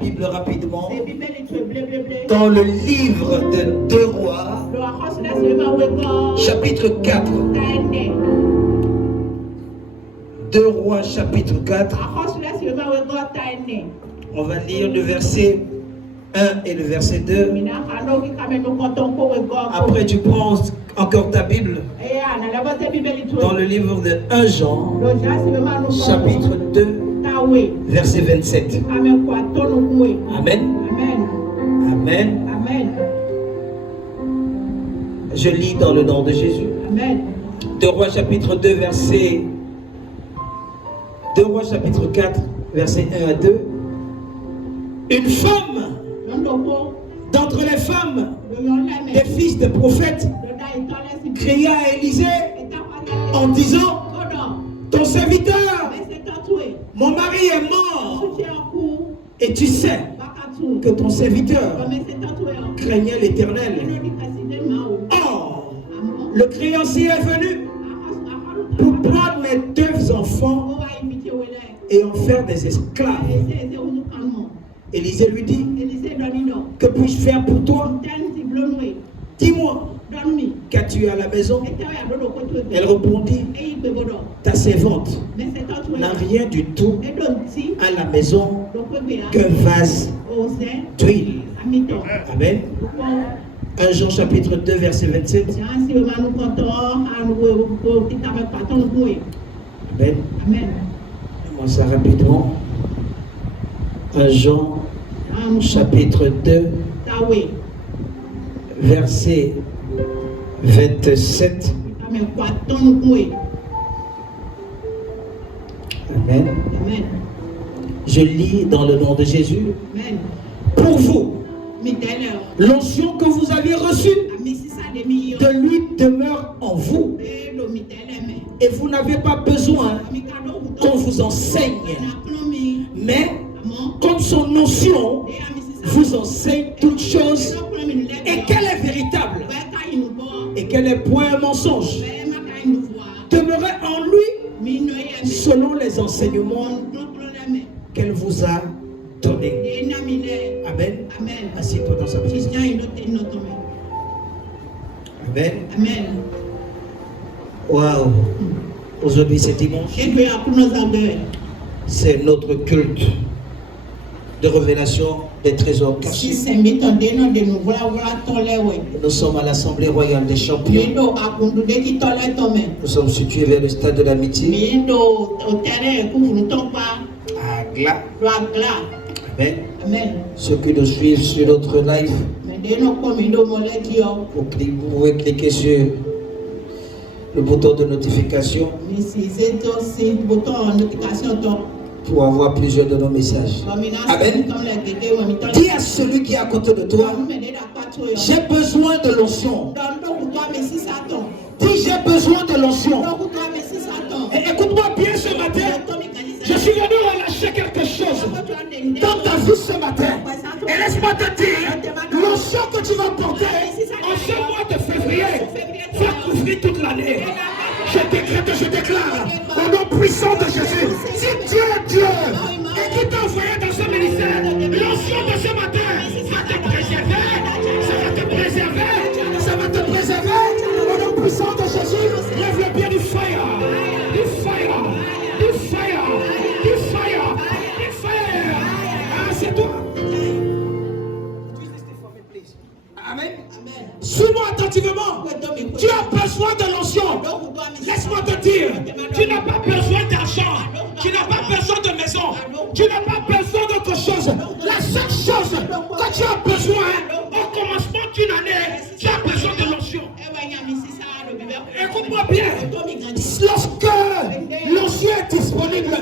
Bible rapidement dans le livre de 2 Rois, chapitre 4. 2 Rois, chapitre 4. On va lire le verset 1 et le verset 2. Après, tu prends encore ta Bible dans le livre de 1 Jean, chapitre 2, verset 27. Amen. Amen. Amen. Je lis dans le nom de Jésus. Amen. 2 Rois, chapitre 2, verset 2 Rois, chapitre 4, verset 1 à 2. Une femme d'entre les femmes des fils de prophètes cria à Élisée en disant: ton serviteur, mon mari est mort, et tu sais que ton serviteur craignait l'Éternel. Or, le créancier est venu pour prendre mes 2 enfants et en faire des esclaves. Élisée lui dit: que puis-je faire pour toi? Dis-moi, qu'as-tu à la maison? Elle répondit: ta servante n'a rien du tout à la maison qu'un vase d'huile. Amen. 1 Jean chapitre 2 verset 27. Amen. Amen. Moi ça rapidement. 1 Jean chapitre 2 verset 27. Amen. Amen. Je lis dans le nom de Jésus. Amen. Pour vous, l'onction que vous avez reçue de lui demeure en vous. Et vous n'avez pas besoin qu'on vous enseigne. Mais comme son onction vous enseigne toutes choses, et qu'elle est véritable, et qu'elle n'est point un mensonge, demeurez en lui selon les enseignements qu'elle vous a donnés. Amen. Assieds-toi dans sa présence. Amen. Waouh. Aujourd'hui c'est dimanche. C'est notre culte de révélation des trésors cachés. Nous sommes à l'Assemblée royale des champions. Nous sommes situés vers le stade de l'amitié à Gla. Amen. Ceux qui nous suivent sur notre live, vous pouvez cliquer sur le bouton de notification pour avoir plusieurs de nos messages. Amen. Dis à celui qui est à côté de toi: j'ai besoin de l'onction. Dis: j'ai besoin de l'onction. Et écoute-moi bien ce matin. Je suis venu relâcher quelque chose dans ta vie ce matin. Et laisse-moi te dire, l'onction que tu vas porter en ce mois de février va couvrir toute l'année. Je décrète, je déclare, au nom puissant de Jésus, si Dieu est Dieu et qui t'a envoyé dans ce ministère, l'onction de ce matin va te préserver, ça va te préserver, ça va te préserver. Au nom puissant de Jésus, lève le bien du fire, du fire, du fire, du fire, du fire. Ah, c'est toi. Amen. Suis-moi attentivement. Tu as besoin de l'onction. Laisse-moi te dire, tu n'as pas besoin d'argent, tu n'as pas besoin de maison, tu n'as pas besoin d'autre chose. La seule chose que tu as besoin au commencement d'une année, tu as besoin de l'onction. Écoute-moi bien, lorsque l'onction est disponible,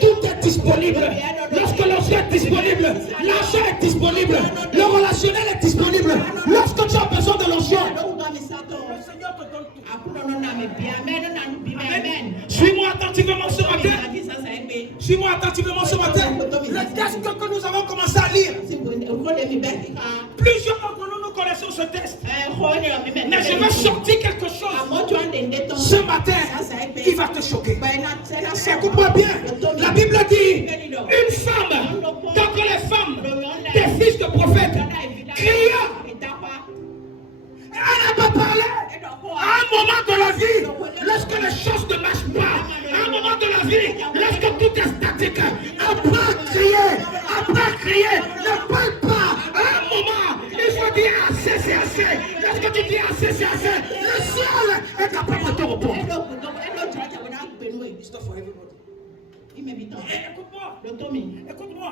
tout est disponible. Lorsque l'onction est disponible, l'argent est disponible, le relationnel est disponible. Lorsque tu as besoin de l'onction, le Seigneur te donne tout. Amen. Suis-moi attentivement ce matin. Suis-moi attentivement ce matin. Le texte que nous avons commencé à lire, plusieurs d'entre nous connaissons ce texte. Mais je vais sortir quelque chose ce matin qui va te choquer. Écoute-moi bien. La Bible dit: une femme d'entre les femmes les fils de prophètes criant. Elle n'a pas parlé. À un moment de la vie, lorsque les choses ne marchent pas, à un moment de la vie, lorsque tout est statique, après crier, ne parle pas. À un moment, il faut dire assez, c'est assez. Lorsque tu dis assez, c'est assez, le ciel est capable de te répondre. Écoute-moi.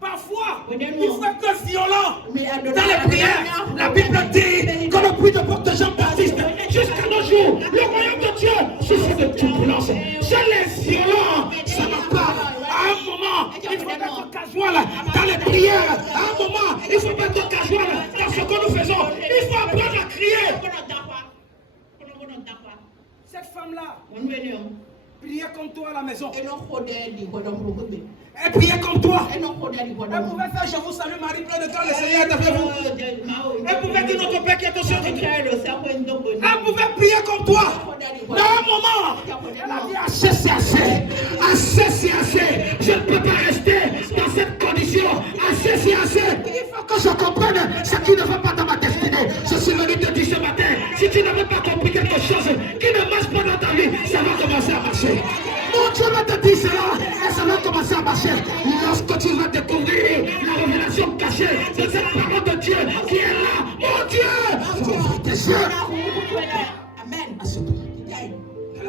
Parfois, il faut être violent dans les prières. La Bible dit que le bruit de porte de Jean-Baptiste, jusqu'à nos jours, le royaume de Dieu souffre de turbulence. Chez les violents, ça n'a pas. À un moment, il faut être casual dans les prières. À un moment, il faut être casual dans ce que nous faisons. Il faut apprendre à crier. Cette femme-là priait comme toi à la maison. Elle priait comme toi. Elle pouvait faire je vous salue Marie, plein de temps, le Seigneur est avec vous. Elle pouvait dire notre Père qui est au ciel. Elle pouvait prier comme toi. Dans un moment, elle a dit assez, c'est assez. Assez, c'est assez. Je ne peux pas rester dans cette condition. Assez, c'est assez. Il faut que je comprenne ce qui ne va pas dans ma destinée. Je suis venu te dire ce matin, si tu n'avais pas compris quelque chose qui ne marche pas dans ta vie, ça va commencer à marcher. Mon Dieu va te dire cela et ça va commencer à marcher. Lorsque tu vas découvrir la révélation cachée de cette parole de Dieu qui est là, mon Dieu, tu vas tes yeux. Amen. Assieds-toi.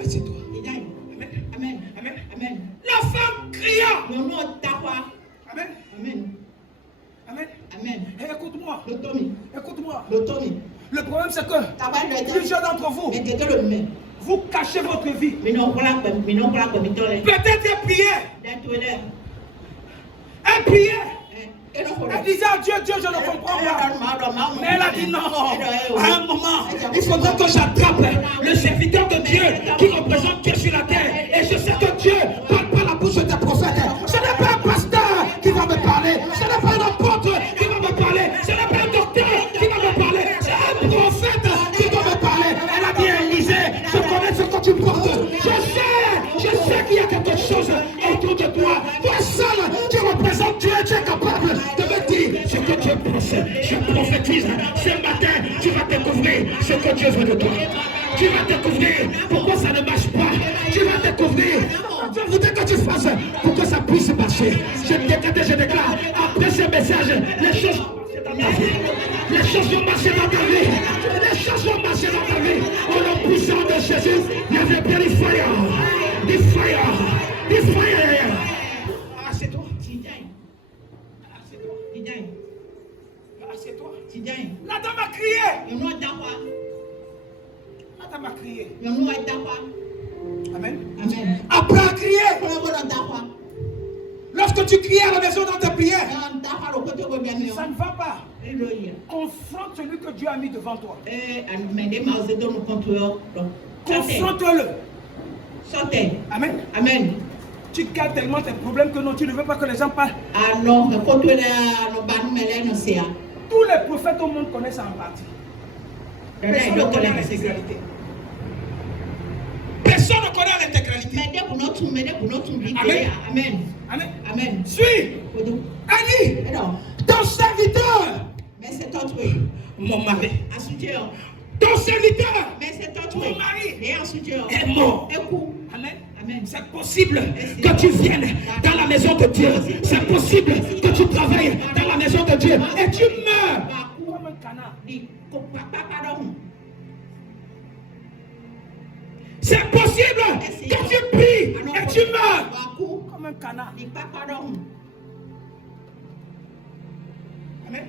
Assieds-toi. Amen. Amen. La femme cria. Amen. Amen. Amen. Amen. Et écoute-moi. Écoute-moi. Le problème c'est que plusieurs d'entre vous, vous cachez votre vie. Peut-être elle priait. Elle priait. Elle disait à Dieu, Dieu, je ne comprends pas. Mais elle a dit non. À un moment, il faudra que j'attrape le serviteur de Dieu qui représente Dieu sur la terre. Et je sais que Dieu parle par la bouche des prophètes. Ce n'est pas un pasteur qui va me parler. Ce n'est pas un apôtre qui va me parler. Ce n'est pas un docteur qui va me parler. C'est un prophète qui va me parler. Elle a dit, Élisée, je connais ce que tu portes. Je sais qu'il y a quelque chose autour de toi. Toi seul, tu représentes Dieu. Tu es capable de me dire ce que Dieu pense. Je prophétise. Ce matin, tu vas découvrir ce que Dieu veut de toi. Tu vas découvrir pourquoi ça ne marche pas. Tu vas découvrir. Je voudrais que tu fasses pour que ça puisse marcher. Je déclare, après ce message, les choses vont marcher dans ta vie. Les choses vont marcher dans ta vie. Les choses vont marcher dans ta vie. Au nom puissant de Jésus, il y avait bien du fire. Du fire. Du fire. Assieds-toi. Assieds-toi. La dame a crié. La dame a crié. Amen. Après à crier. Lorsque tu cries à la maison dans ta prière, ça ne va pas. Confronte celui que Dieu a mis devant toi. Confronte-le. Amen. Tu gardes tellement tes problèmes que non, tu ne veux pas que les gens parlent. Tous les prophètes au monde connaissent en partie. Personne ne connaît l'intégralité. Personne ne connaît l'intégralité. Amen. Suis. Annie, ton serviteur. Mon mari. Ton serviteur. Mon mari est mort. Amen. C'est possible que tu viennes dans la maison de Dieu. C'est possible que tu travailles dans la maison de Dieu et tu meurs comme un canard. C'est possible que tu pries et tu meurs comme un canard. Amen.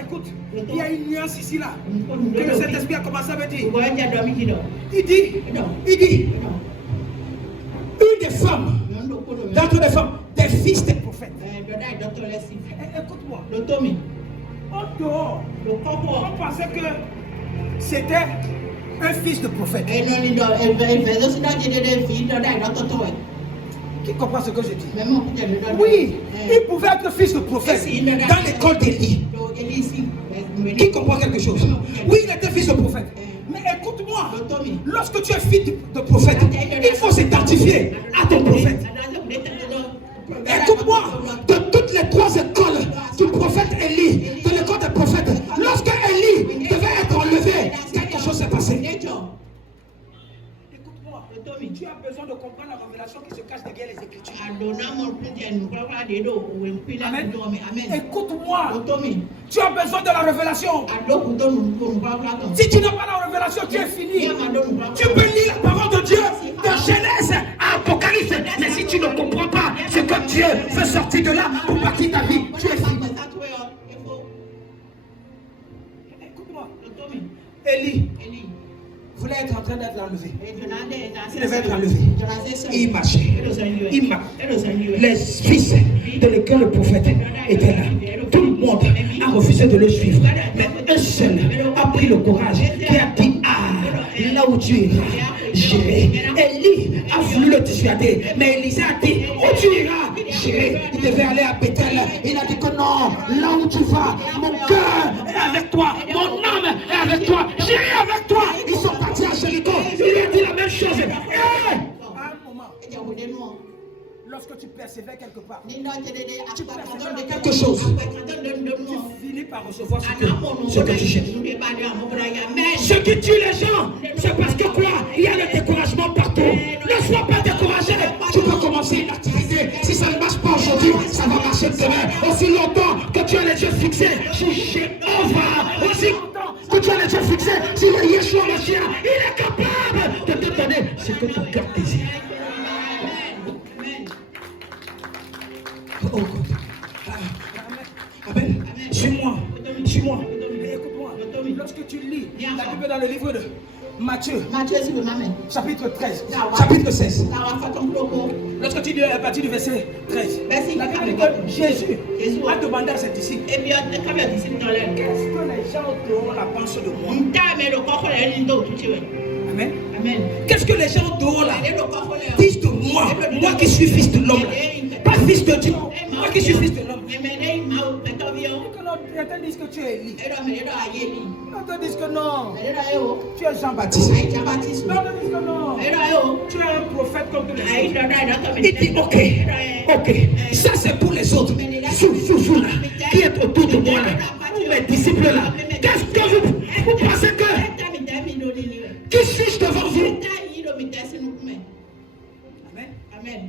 Écoute, il y a une nuance ici là que le Saint-Esprit a commencé à me dire. Il dit, une des femmes, d'entre les femmes, des fils des prophètes. Écoute-moi. En dehors, on pensait que c'était un fils de prophète. Qui comprend ce que je dis? Oui, il pouvait être fils de prophète dans l'école d'Élie. Qui comprend quelque chose? Oui, il était fils de prophète. Mais écoute-moi, lorsque tu es fils de prophète, il faut s'identifier à ton prophète. Écoute-moi, de toutes les trois écoles Amen. Écoute-moi. Tu as besoin de la révélation. Si tu n'as pas la révélation, tu es fini. Tu peux lire la parole de Dieu de Genèse à Apocalypse. Mais si tu ne comprends pas ce que Dieu veut sortir de là pour bâtir ta vie, tu es fini. Écoute-moi. Élie voulait être en train d'être enlevé. Il devait être enlevé. Il marchait. Il marchait. Les fils de l'école, le prophète, étaient là. Tout le monde a refusé de le suivre. Mais un seul a pris le courage qui a dit: ah, là où tu iras, j'irai. Élie a voulu le dissuader. Mais Élisée a dit: où tu iras, j'irai. Il devait aller à Bethel. Il a dit que non, là où tu vas, mon cœur est avec toi. Mon âme est avec toi. J'irai avec toi. Ils sont partis à Jéricho. Il lui a dit la même chose. À un moment, lorsque tu persévères quelque part, tu persévères quelque chose, tu finis par recevoir ce que tu cherches. Ce qui tue les gens, c'est parce que quoi? Il y a le découragement partout. Ne sois pas découragé. Tu peux commencer une activité. Si ça ne marche pas aujourd'hui, ça va marcher demain. Aussi longtemps que tu as les yeux fixés sur Jéhovah, aussi longtemps que tu as les yeux fixés sur Yeshua Mashiach, il est capable de te donner ce que ton cœur désire. Oh God. Amen. Suis-moi. Suis-moi. Écoute-moi. Lorsque tu lis la Bible dans le livre de Matthieu, chapitre 13, chapitre 16. Lorsque tu lis à partir du verset 13, la Bible dit que Jésus a demandé à ses disciples: qu'est-ce que les gens dehors la pensent de moi? Amen. Amen. Qu'est-ce que les gens dehors là disent de moi? Moi qui suis fils de l'homme, pas fils de Dieu. Moi qui suis fils de l'homme. Ils te disent que tu es Élie. Ils te disent que non, tu es Jean-Baptiste. Ils te disent que non, tu es un prophète comme tous les autres. Il dit: ok, ça c'est pour les autres. Vous là, qui êtes autour de moi là, ou mes disciples là, qu'est-ce que vous pensez que qui suis-je devant vous? Amen. Amen.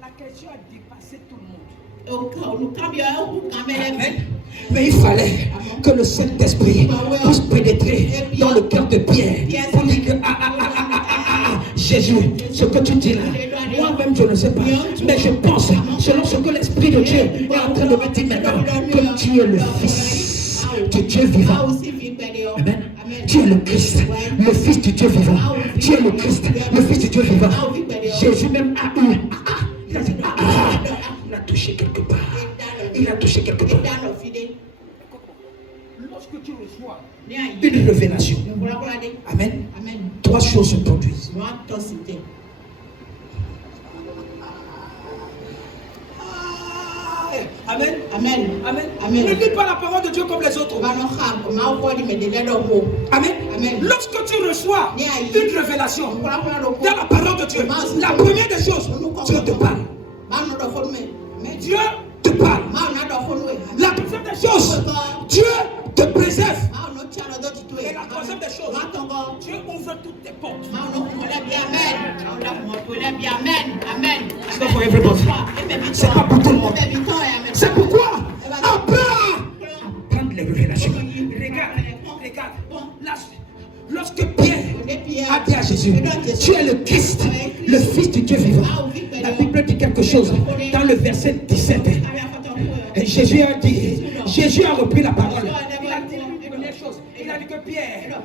La question a dépassé tout le monde. Amen. Mais il fallait que le Saint-Esprit puisse pénétrer dans le cœur de Pierre pour dire que Jésus, ce que tu dis là, moi-même je ne sais pas, mais je pense, selon ce que l'Esprit de Dieu est en train de me dire maintenant, que tu es le Fils de Dieu vivant. Amen. Tu es le Christ, le Fils du Dieu vivant. Tu es le Christ, le Fils du Dieu vivant. Jésus même a eu. Il a dit: il a touché quelque part. Il a touché quelque part. Lorsque tu reçois une révélation, amen, trois choses se produisent. Amen. Amen. Amen. Amen. Ne lis pas la parole de Dieu comme les autres. Amen. Amen. Lorsque tu reçois une révélation dans la parole de Dieu, la première des choses, Dieu te parle. Dieu te parle. La deuxième des choses, Dieu te préserve. Et la troisième des choses, Dieu ouvre toutes tes portes. Amen. C'est pas pour everybody. C'est pas pour tout le monde. C'est pourquoi apprendre les révélations. Regarde. Lorsque Pierre a dit à Jésus: tu es le Christ, le Fils du Dieu vivant, la Bible dit quelque chose dans le verset 17. Et Jésus a repris la parole. Il a dit que Pierre,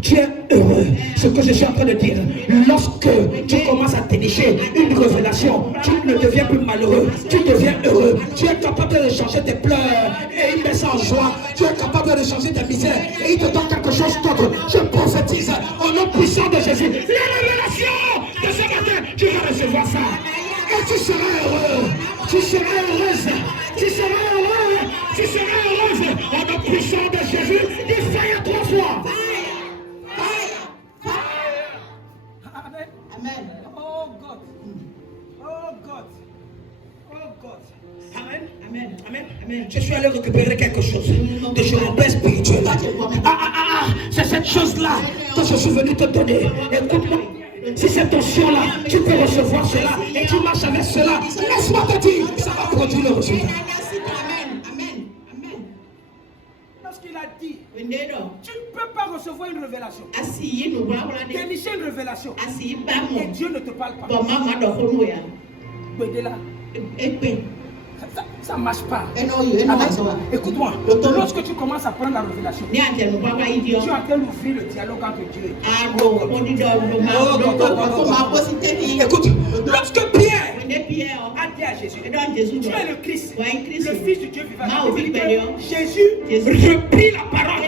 tu es heureux. Ce que je suis en train de dire, lorsque tu commences à dénicher une révélation, tu ne deviens plus malheureux, tu deviens heureux. Tu es capable de changer tes pleurs et il met ça en joie. Tu es capable de changer tes misères et il te donne quelque chose d'autre. Je prophétise au nom puissant de Jésus. La révélation de ce matin, tu vas recevoir ça. Et tu seras heureux. Tu seras heureuse. Tu seras heureux. Tu seras heureuse. Au nom puissant de Jésus, dis fire 3 fois. Amen. Oh God. Oh God. Oh God. Amen. Amen. Amen. Amen. Je suis allé récupérer quelque chose de chez mon père spirituel. C'est cette chose-là que je suis venu te donner. Écoute-moi. Si cette onction-là, tu peux recevoir cela et tu marches avec cela, laisse-moi te dire, ça va produire le résultat. Lorsqu'il a dit, tu ne peux pas recevoir une révélation. Dénicher une révélation. Et Dieu ne te parle pas. Ça ne marche pas. Écoute-moi, lorsque tu commences à prendre la révélation, tu es en train d'ouvrir le dialogue entre Dieu et écoute, lorsque Pierre a dit à Jésus, tu es le Christ, le Fils du Dieu vivant, Jésus reprit la parole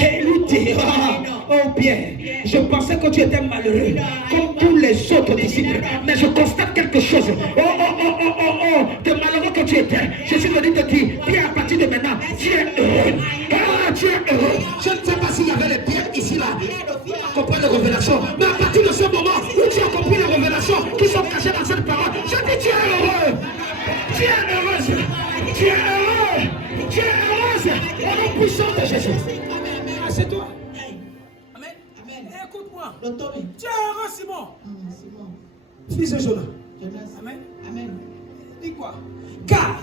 et lui dit, oh Pierre, je pensais que tu étais malheureux comme tous les autres disciples, mais je constate quelque chose. De malheureux que tu étais, Jésus me dit de dire, Pierre, à partir de maintenant, tu es heureux. Tu es heureux. Je ne sais pas s'il y avait les pierres ici, là, pour comprendre les révélations, mais à partir de ce moment où tu as compris les révélations qui sont cachées dans cette parole, je dis, tu es heureux. Tu es heureuse. Tu es heureux. Tu es heureuse. Au nom puissant de Jésus. C'est toi. Amen. Écoute-moi. Tu es heureux, Simon. Fils de Jonas. Amen. Dis quoi? Car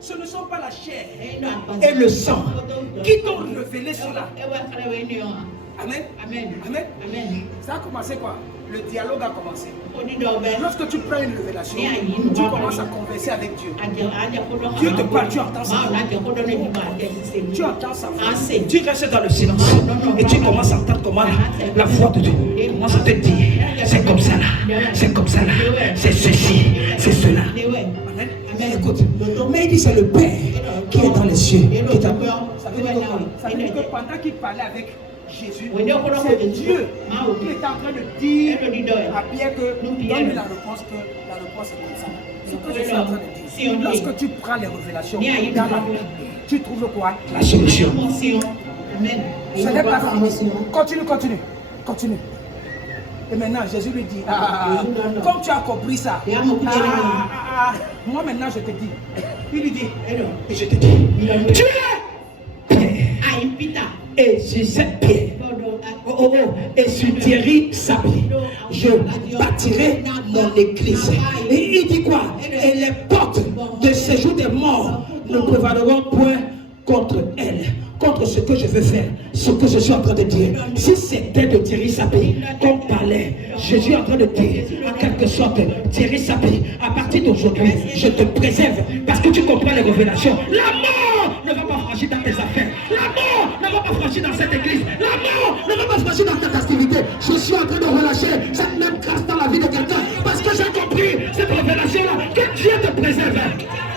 ce ne sont pas la chair et le sang qui t'ont révélé cela. Amen. Ça a commencé quoi? Le dialogue a commencé. Lorsque tu prends une révélation, tu commences à converser avec Dieu. Dieu te parle, tu entends ça. Tu entends ça. Tu restes dans le silence et tu commences à entendre comment la voix de Dieu commence à te dire, c'est comme ça là, c'est comme ça là, c'est ceci, c'est cela. Amen. Écoute, mais il dit c'est le Père qui est dans les cieux qui t'appelle. Ça veut dire que pendant qu'il parlait avec Jésus, c'est Dieu qui est en train de dire à Pierre que donne la réponse est comme ça. Ce que je suis en train de dire, lorsque tu prends les révélations dans la Bible, tu trouves quoi? La solution. Ce n'est pas fini. Continue. Et maintenant, Jésus lui dit, comme tu as compris ça, moi maintenant je te dis, il lui dit, et je te dis, tu es Pierre, et sur cette pierre, et sur Thierry Sabi, je bâtirai mon église. Et il dit quoi? Et les portes de séjour des morts ne prévaleront point contre elle, contre ce que je veux faire, ce que je suis en train de dire. Si c'était de Thierry Sabi qu'on parlait, Jésus est en train de dire, en quelque sorte, Thierry Sabi, à partir d'aujourd'hui, je te préserve parce que tu comprends les révélations. La mort ne va pas franchir dans tes affaires. La mort ne va pas franchir dans cette église. La mort ne va pas franchir dans cette activité. Je suis en train de relâcher cette même grâce dans la vie de quelqu'un parce que j'ai compris cette révélation-là. Que Dieu te préserve.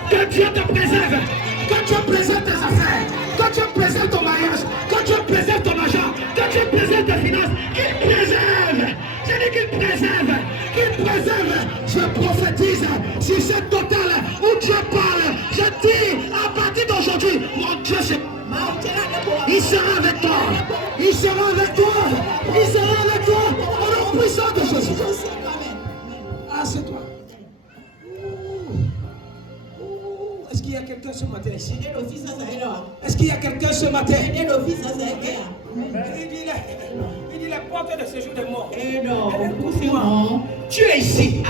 Que Dieu te préserve. Que Dieu préserve tes affaires, que Dieu préserve ton mariage, que Dieu préserve ton argent, que Dieu préserve tes finances, qu'il préserve. Je dis qu'il préserve, Je prophétise sur cette totale où Dieu parle. Je dis à partir d'aujourd'hui, mon Dieu, il sera avec toi. Il sera avec toi. Il sera avec toi. Au nom puissant de Jésus. Ah, c'est toi. Est-ce qu'il y a quelqu'un ce matin ici? Est-ce qu'il y a quelqu'un ce matin? Il dit les portes de séjour des morts. Tu es ici.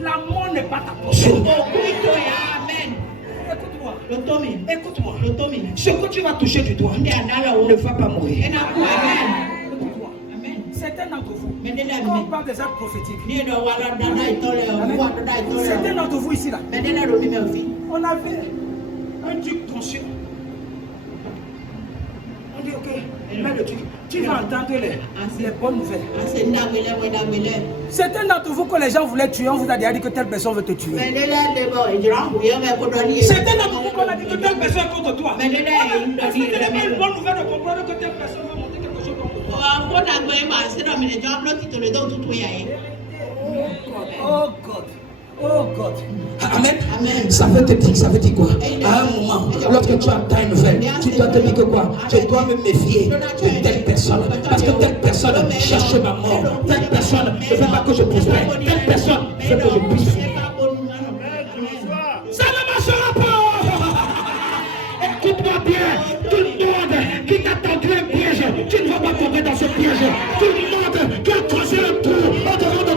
La mort n'est pas ta portion. Écoute-moi. Ce que tu vas toucher du doigt ne va pas mourir. Certains d'entre vous, quand on parle des actes prophétiques, certains d'entre vous ici là, on avait un duc conscient. On dit ok, mais le duc, tu vas entendre les bonnes nouvelles. Certains d'entre vous, que les gens voulaient tuer, on vous a déjà dit que telle personne veut te tuer. Certains d'entre vous, qu'on a dit que telle personne est contre toi. Est-ce que tu n'as pas une bonne nouvelle de comprendre que telle personne va monter quelque chose contre toi? Oh God. Amen. Ça veut te dire quoi? À un moment, lorsque tu entends une nouvelle, tu dois te dire que quoi? Je dois me méfier de telle personne. Parce que telle personne cherche ma mort. Telle personne ne veut pas que je prospère. Telle personne veut que je puisse. Ça ne marchera pas. Écoute-moi bien. Tout le monde qui t'a tendu un piège, tu ne vas pas tomber dans ce piège. Tout le monde qui a creusé un trou au devant de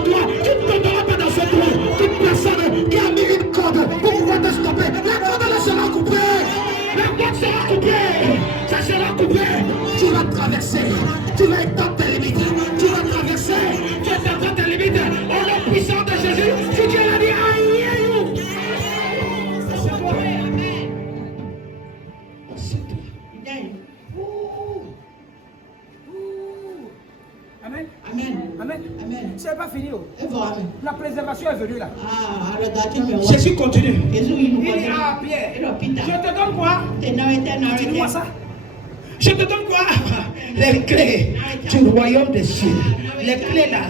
C'est pas fini. La préservation est venue là. Jésus continue. Il dit à Pierre, je te donne quoi? Dis-moi ça. Je te donne quoi? Les clés du royaume des cieux. Les clés là,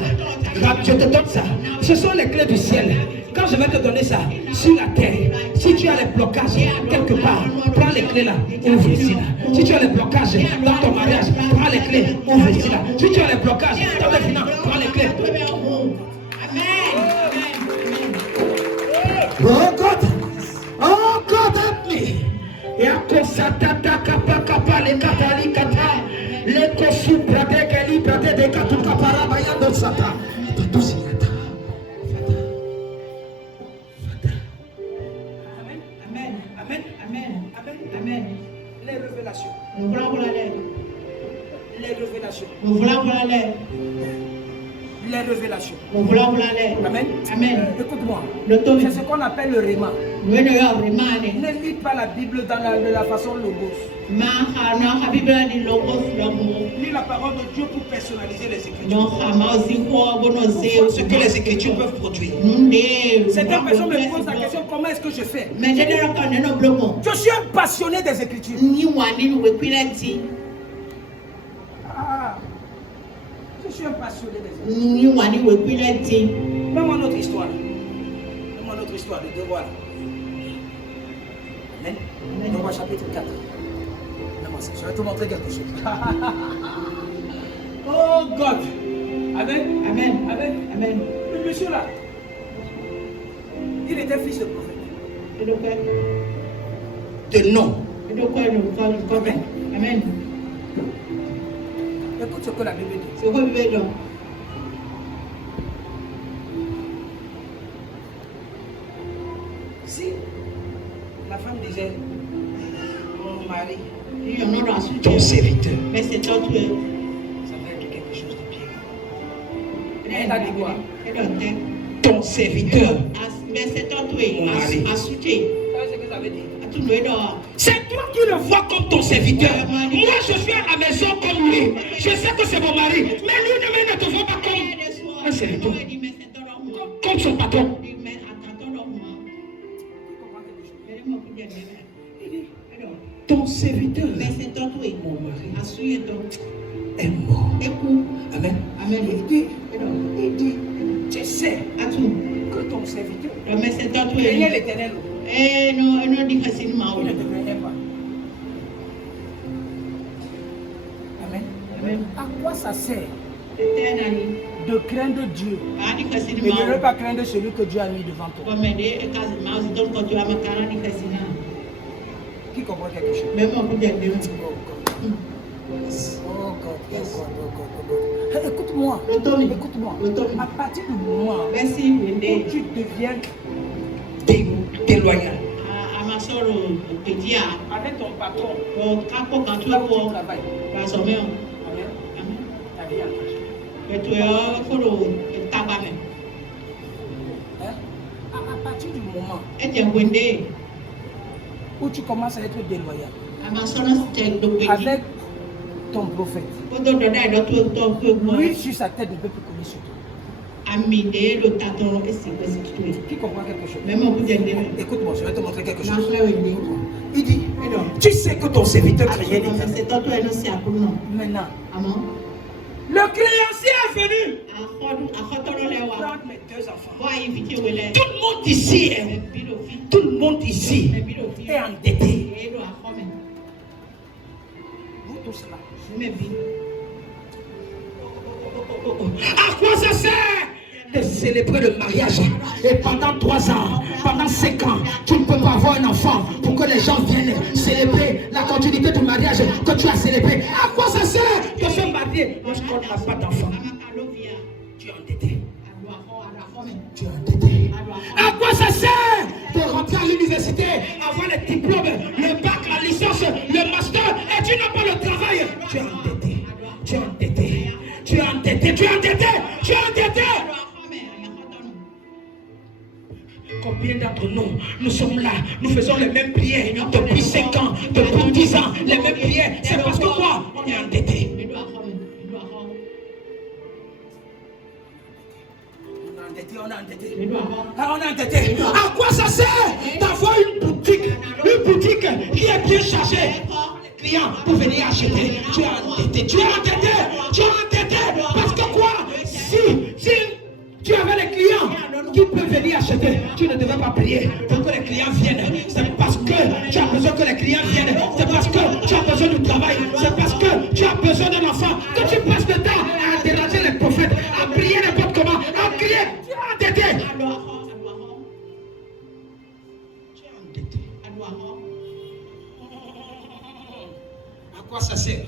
je te donne ça. Ce sont les clés du ciel. Quand je vais te donner ça, sur la terre, si tu as les blocages quelque part, prends les clés là, ouvre ici là. Si tu as les blocages dans ton mariage, prends les clés, ouvre ici là. Si tu as les blocages dans tes finances, prends les clés. Oh God, oh God, help me. Amen. Les révélations. Les révélations. Les révélations. Amen. Écoute-moi. C'est ce qu'on appelle le réma. Ne lis pas la Bible de la façon logos. Lis la parole de Dieu pour personnaliser les Écritures. Ce que les Écritures peuvent produire. Certaines personnes me posent la question, comment est-ce que je fais? Je suis un passionné des Écritures. Je suis un passionné des Écritures. Donne-moi notre histoire. Donne-moi notre histoire de devoir. Amen. Dans le chapitre 4. Je vais te montrer quelque chose. Oh God. Amen. Le monsieur là, il était fils de prophète. De nom. Amen. Écoute ce que la Bible dit. Si la femme disait, mon mari, ton serviteur, ça veut dire quelque chose de bien. Elle a dit quoi? Ton serviteur, mon mari. C'est toi qui le vois comme ton serviteur. Moi, je suis à la maison comme lui. Je sais que c'est mon mari. Mais lui ne te voit pas comme un serviteur. Comme son patron. Ton serviteur, mon mari, est mort. Amen. Il dit, tu sais que ton serviteur craignait l'Éternel. Il ne te craignait pas. Amen. À quoi ça sert de craindre Dieu et de ne pas craindre celui que Dieu a mis devant toi? Qui comprend quelque chose? Oh God. Écoute-moi. À partir du moment où tu deviens déloyal avec ton patron, là où tu travailles, ta vie a marché. À partir du moment où tu commences à être déloyal avec ton prophète, lui sur sa tête ne peut plus couler sur toi. Qui comprend quelque chose? Écoute-moi, je vais te montrer quelque chose. Il dit, tu sais que ton serviteur craignait l'Éternel. Maintenant, le créancier est venu. Prendre mes deux enfants. Tout le monde ici est endetté. Vous tous là. À quoi ça sert de célébrer le mariage et pendant 3 ans, pendant 5 ans, tu ne peux pas avoir un enfant pour que les gens viennent célébrer la continuité du mariage que tu as célébré? À quoi ça sert de se marier lorsqu'on n'a pas d'enfant? Tu es endetté. À quoi ça sert de rentrer à l'université, avoir les diplômes, le bac, la licence, le master et tu n'as pas le travail? Tu es endetté. Combien d'entre nous sommes là, nous faisons les mêmes prières depuis 5 ans, depuis 10 ans, les mêmes prières. C'est parce que quoi? On est endetté. on est endetté. Ah, on est endetté. À quoi ça sert d'avoir une boutique qui est bien chargée? Les clients pour venir acheter. Tu es endetté. Tu es endetté. Tu es endetté. Parce que quoi? Si tu avais les clients qui peuvent venir acheter, tu ne devais pas prier pour que les clients viennent. C'est parce que tu as besoin que les clients viennent. C'est parce que tu as besoin du travail. C'est parce que tu as besoin d'un enfant que tu passes le temps à déranger les prophètes, à prier n'importe comment, à crier. Tu es endetté. Tu es endetté. À quoi ça sert?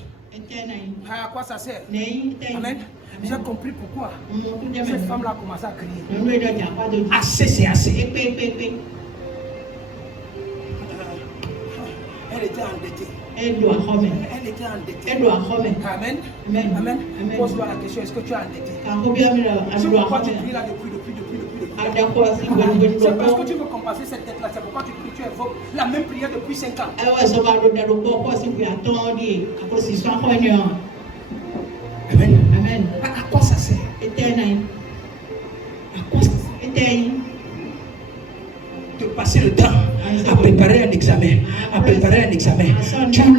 À quoi ça sert? Amen. J'ai compris pourquoi cette femme-là a commencé à crier. Assez, c'est assez. Elle était endettée. Elle était endettée. Amen. Amen. Pose-toi la question, est-ce que tu es endetté? C'est pourquoi tu pries là depuis. C'est parce que tu veux compenser cette dette-là. C'est pourquoi tu pries, tu évoques la même prière depuis 5 ans. Amen. Amen. À quoi ça sert? À quoi ça sert? De passer le temps à préparer un examen.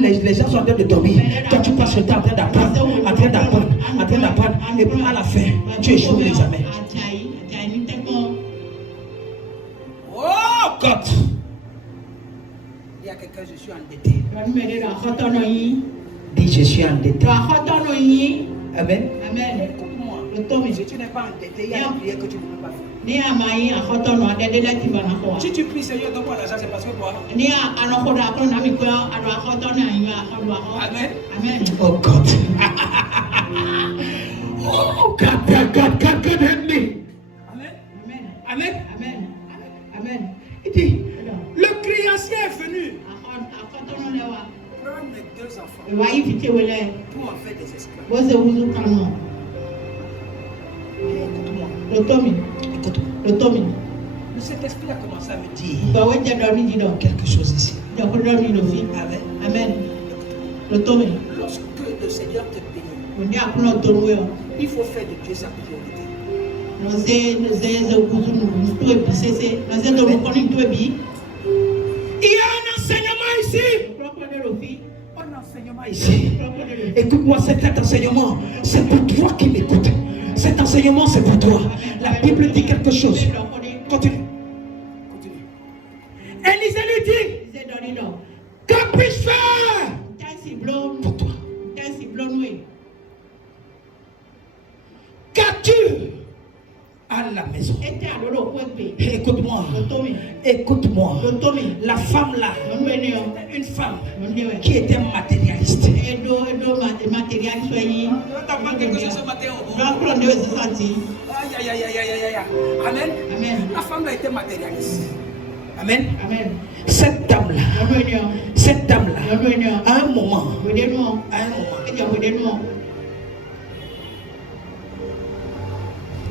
Les gens sont en train de dormir. Toi, tu passes le temps en train d'apprendre. Et puis à la fin, tu échoues l'examen. Oh God! Il y a quelqu'un, je suis endetté. Dis, je suis endetté. Amen. Amen. Écoute-moi. Si tu n'es pas endetté, il y a une prière que tu ne peux pas faire. Si tu pries, Seigneur, donne-moi l'argent, c'est parce que quoi? Amen. Amen. Oh God. Oh God help me. Amen. Amen. Amen. Amen. Il dit, le créancier est venu. Prendre mes 2 enfants pour en faire des esclaves. Écoute-moi. Le Saint-Esprit a commencé à me dire quelque chose ici. Amen. Amen. Lorsque le Seigneur te bénit, il faut faire de Dieu sa priorité. Il y a un enseignement ici. Écoute-moi, cet enseignement, c'est pour toi qui m'écoutes. Cet enseignement, c'est pour toi. La Bible dit quelque chose. Continue. Élisée lui dit, que puis-je faire pour toi? Qu'as-tu à la maison? Écoute-moi. La femme là, une femme qui était matérialiste. Amen. La femme là était matérialiste. Amen. Cette dame-là, à un moment,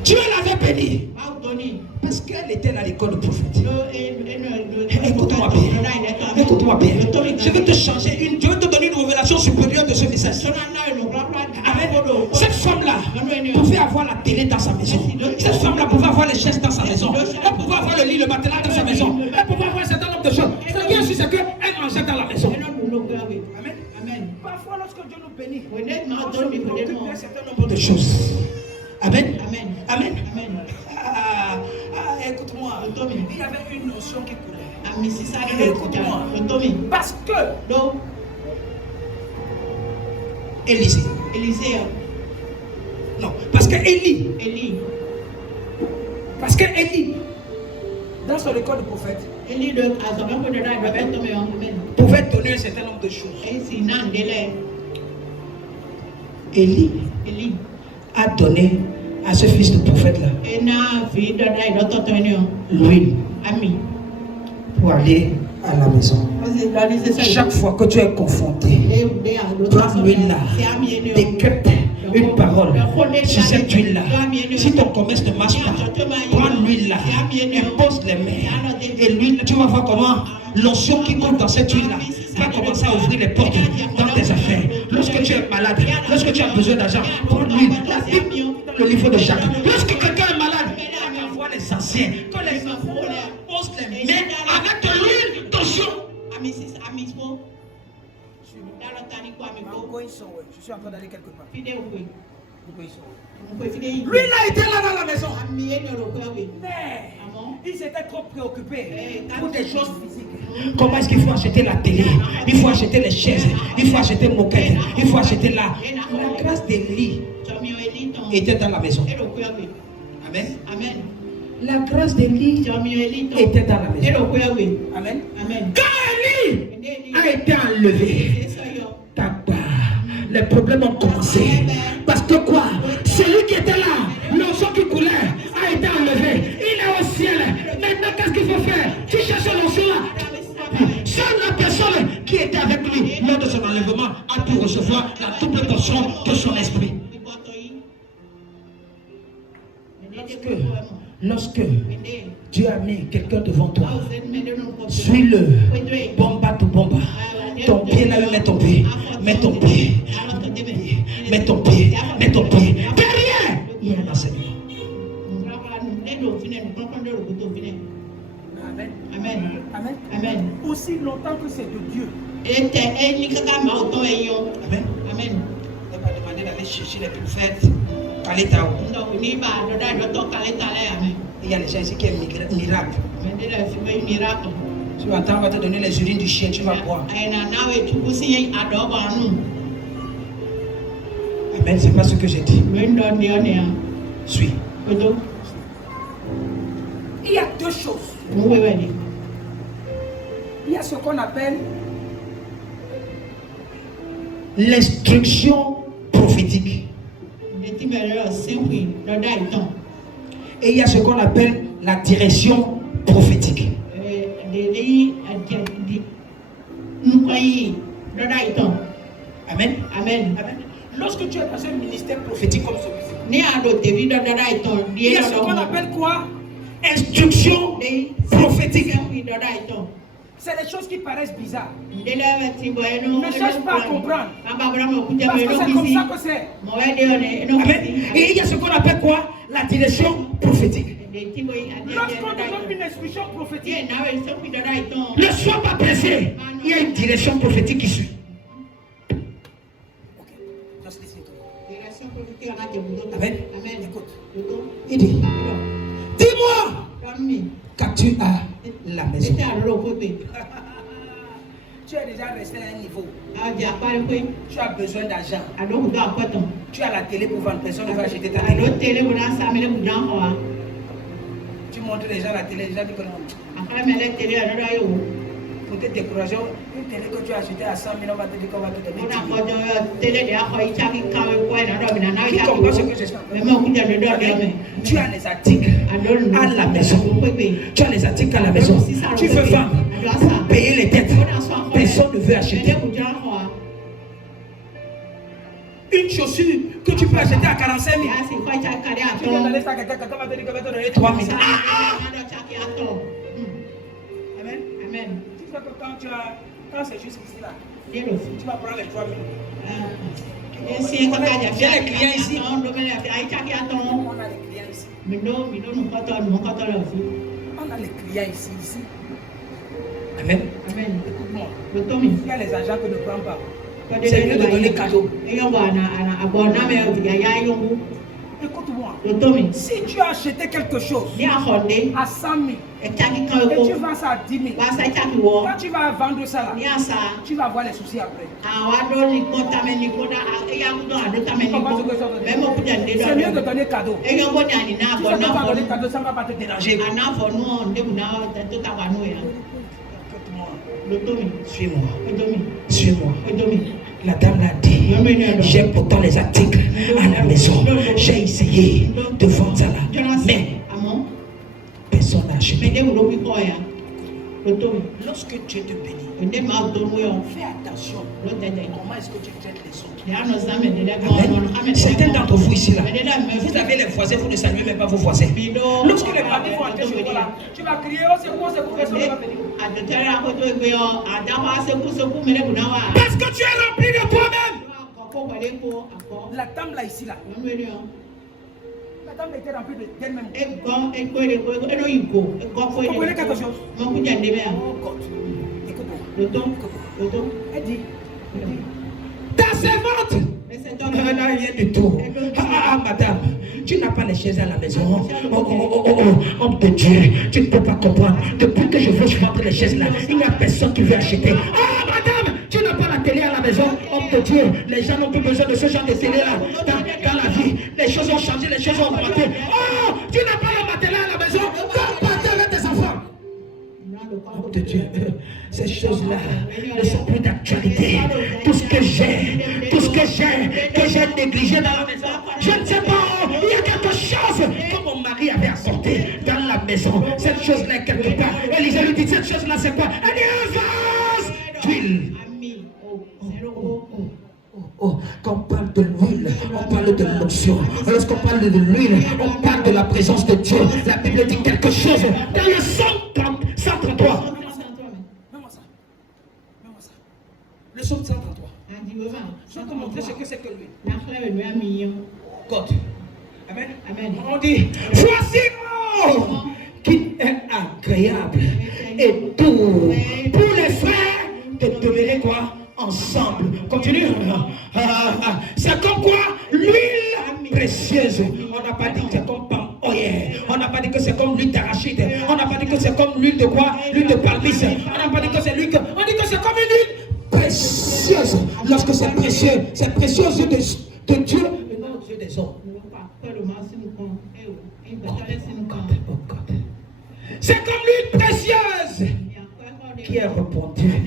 Dieu l'avait bénie parce qu'elle était à l'école de prophète. Écoute-moi bien. Je vais te changer je vais te donner une révélation supérieure de ce message. Cette femme-là pouvait avoir la télé dans sa maison. Cette femme-là pouvait avoir les chaises dans sa maison. Elle pouvait avoir le lit, le matelas dans sa maison. Elle pouvait avoir un certain nombre de choses. Ce qui est sûr, c'est qu'elle mangeait dans la maison. Amen. Parfois, lorsque Dieu nous bénit, on se préoccupe d'un certain nombre de choses. Amen. Écoute-moi, il y avait une notion qui coulait. Écoute-moi, parce que Élisée. Non, parce que Élie. Parce que Élie, dans son école de prophète, pouvait donner un certain nombre de choses. Élie a donné à ce fils de prophète là l'huile pour aller à la maison. Chaque fois que tu es confronté, prends l'huile là, décrète une parole sur cette huile là. Si ton commerce ne marche pas, prends l'huile là, impose les mains et l'huile, tu vas voir comment l'onction qui coule dans cette huile là va commencer à ouvrir les portes dans tes affaires. Lorsque tu es malade, lorsque tu as besoin d'argent, prends l'huile. Le livre de Jacques. Lorsque quelqu'un est malade, il envoie Je suis en train d'aller quelque part. Lui, il a été là dans la maison. Mais il s'était trop préoccupé pour des choses physiques. Comment est-ce qu'il faut acheter la télé? Il faut acheter les chaises. Il faut acheter le moquette. Il faut acheter là. La grâce d'Élie était dans la maison. Amen. Amen. La grâce d'Élie était dans la maison. Amen. Amen. Quand Élie a été enlevé, les problèmes ont commencé. Parce que quoi? Celui qui était là, l'onction qui coulait, a été enlevé. Il est au ciel. Maintenant, qu'est-ce qu'il faut faire? Tu cherches l'onction là. Seule la personne qui était avec lui lors de son enlèvement a pu recevoir la double portion de son esprit. Lorsque Dieu a mis quelqu'un devant toi, suis-le, bomba to bomba. Ton pied là, mets ton pied, mets ton pied, mets ton pied, mets ton pied. Derrière, il y a un enseignement. Amen. Amen. Amen. Amen. Aussi longtemps que c'est de Dieu. Amen. Amen. On va demander d'aller chercher les prophètes. Il y a les gens ici qui aiment miracle. Tu attends, on va te donner les urines du chien, tu vas boire. Amen, c'est pas ce que j'ai dit. Suis. Il y a deux choses. Il y a ce qu'on appelle l'instruction prophétique. Et il y a ce qu'on appelle la direction prophétique. Amen. Amen. Amen. Lorsque tu es dans un ministère prophétique comme celui-ci, il y a ce qu'on appelle quoi? Instruction prophétique. C'est des choses qui paraissent bizarres. Ne cherche pas à comprendre. Parce que c'est comme ça que c'est. Amen. Et il y a ce qu'on appelle quoi? La direction prophétique. Lorsqu'on te donne une instruction prophétique, ne sois pas pressé. Il y a une direction prophétique qui suit. Amen. Écoute. Il dit, dis-moi, qu'as-tu à la maison? Tu es déjà resté à un niveau. Tu as besoin d'argent. Tu as la télé pour vendre. Personne ne va acheter ta télé. Tu montres les gens la télé. Les gens disent que non. Pour te décourager, une télé que tu as achetée à 100 000, on va te dire qu'on va te donner 10 000. Qui comprend ce que j'espère? Tu as les articles à la maison. Tu as les articles à la maison. Tu veux vendre pour payer les dettes. Personne ne veut acheter. Une chaussure que tu peux acheter à 45 000. Tu viens d'aller faire quelqu'un va te dire qu'il va te donner 3 000. Amen. Amen. Tu sais que quand c'est juste ici là, tu vas prendre les 3 000. J'ai les clients ici. On a les clients ici. On a les clients ici. Amen. Amen. Écoute-moi. Il y a les agents que ne prends pas. C'est mieux de donner cadeau. Écoute-moi. Si tu as acheté quelque chose à 100 000 et tu vends ça à 10 000, quand tu vas vendre ça là, tu vas avoir les soucis après. C'est mieux de donner cadeau. Si tu ne peux pas donner cadeau, ça ne va pas te déranger. Suis-moi. Suis-moi. La dame l'a dit. J'ai pourtant les articles à la maison. J'ai essayé de vendre ça là. Mais personne n'a acheté. Lorsque Dieu te bénit, fais attention. Comment est-ce que tu traites les autres? Amen. Certains d'entre vous ici là, vous avez les voisins, vous ne saluez même pas vos voisins. Lorsque les partis vont entrer chez toi là, tu vas crier oh c'est quoi, personne ne va venir. Parce que tu es rempli de toi-même. La dame là ici là, la dame était remplie d'elle-même. Vous comprenez quelque chose? Oh God, écoute-moi. Elle dit, ta servante, elle n'a rien du tout. Madame, tu n'as pas les chaises à la maison. Homme de Dieu, tu ne peux pas comprendre. Depuis que je veux vendre les chaises là, il n'y a personne qui veut acheter. Madame, tu n'as pas la télé à la maison. Homme de Dieu, les gens n'ont plus besoin de ce genre de télé là. Dans la vie, les choses ont changé, les choses ont augmenté. Tu n'as pas la télé à la maison. Va partir avec tes enfants. Homme de Dieu, ces choses-là ne sont plus d'actualité. Tout ce que j'ai, que j'ai négligé dans la maison, je ne sais pas, il y a quelque chose que mon mari avait apporté dans la maison. Cette chose-là est quelque part. Élisée lui dit, cette chose-là c'est quoi? Elle dit, un vase d'huile. Quand on parle de l'huile, on parle de l'onction. Lorsqu'on parle de l'huile, on parle de la présence de Dieu. La Bible dit quelque chose dans le 133. Le psaume 133. Je vais te montrer ce que c'est que l'huile. God. Amen. Amen. On dit, voici qui est agréable et doux pour les frères de demeurer quoi? Ensemble. Continue. C'est comme quoi? L'huile précieuse. On n'a pas dit que c'est comme palm oil. On n'a pas dit que c'est comme l'huile d'arachide. On n'a pas dit que c'est comme l'huile de quoi? L'huile de palmiste. On n'a pas dit que c'est l'huile. On dit que c'est comme une huile précieuse. Lorsque c'est précieux aux yeux de Dieu et non aux yeux des hommes. C'est comme l'huile précieuse qui est répandue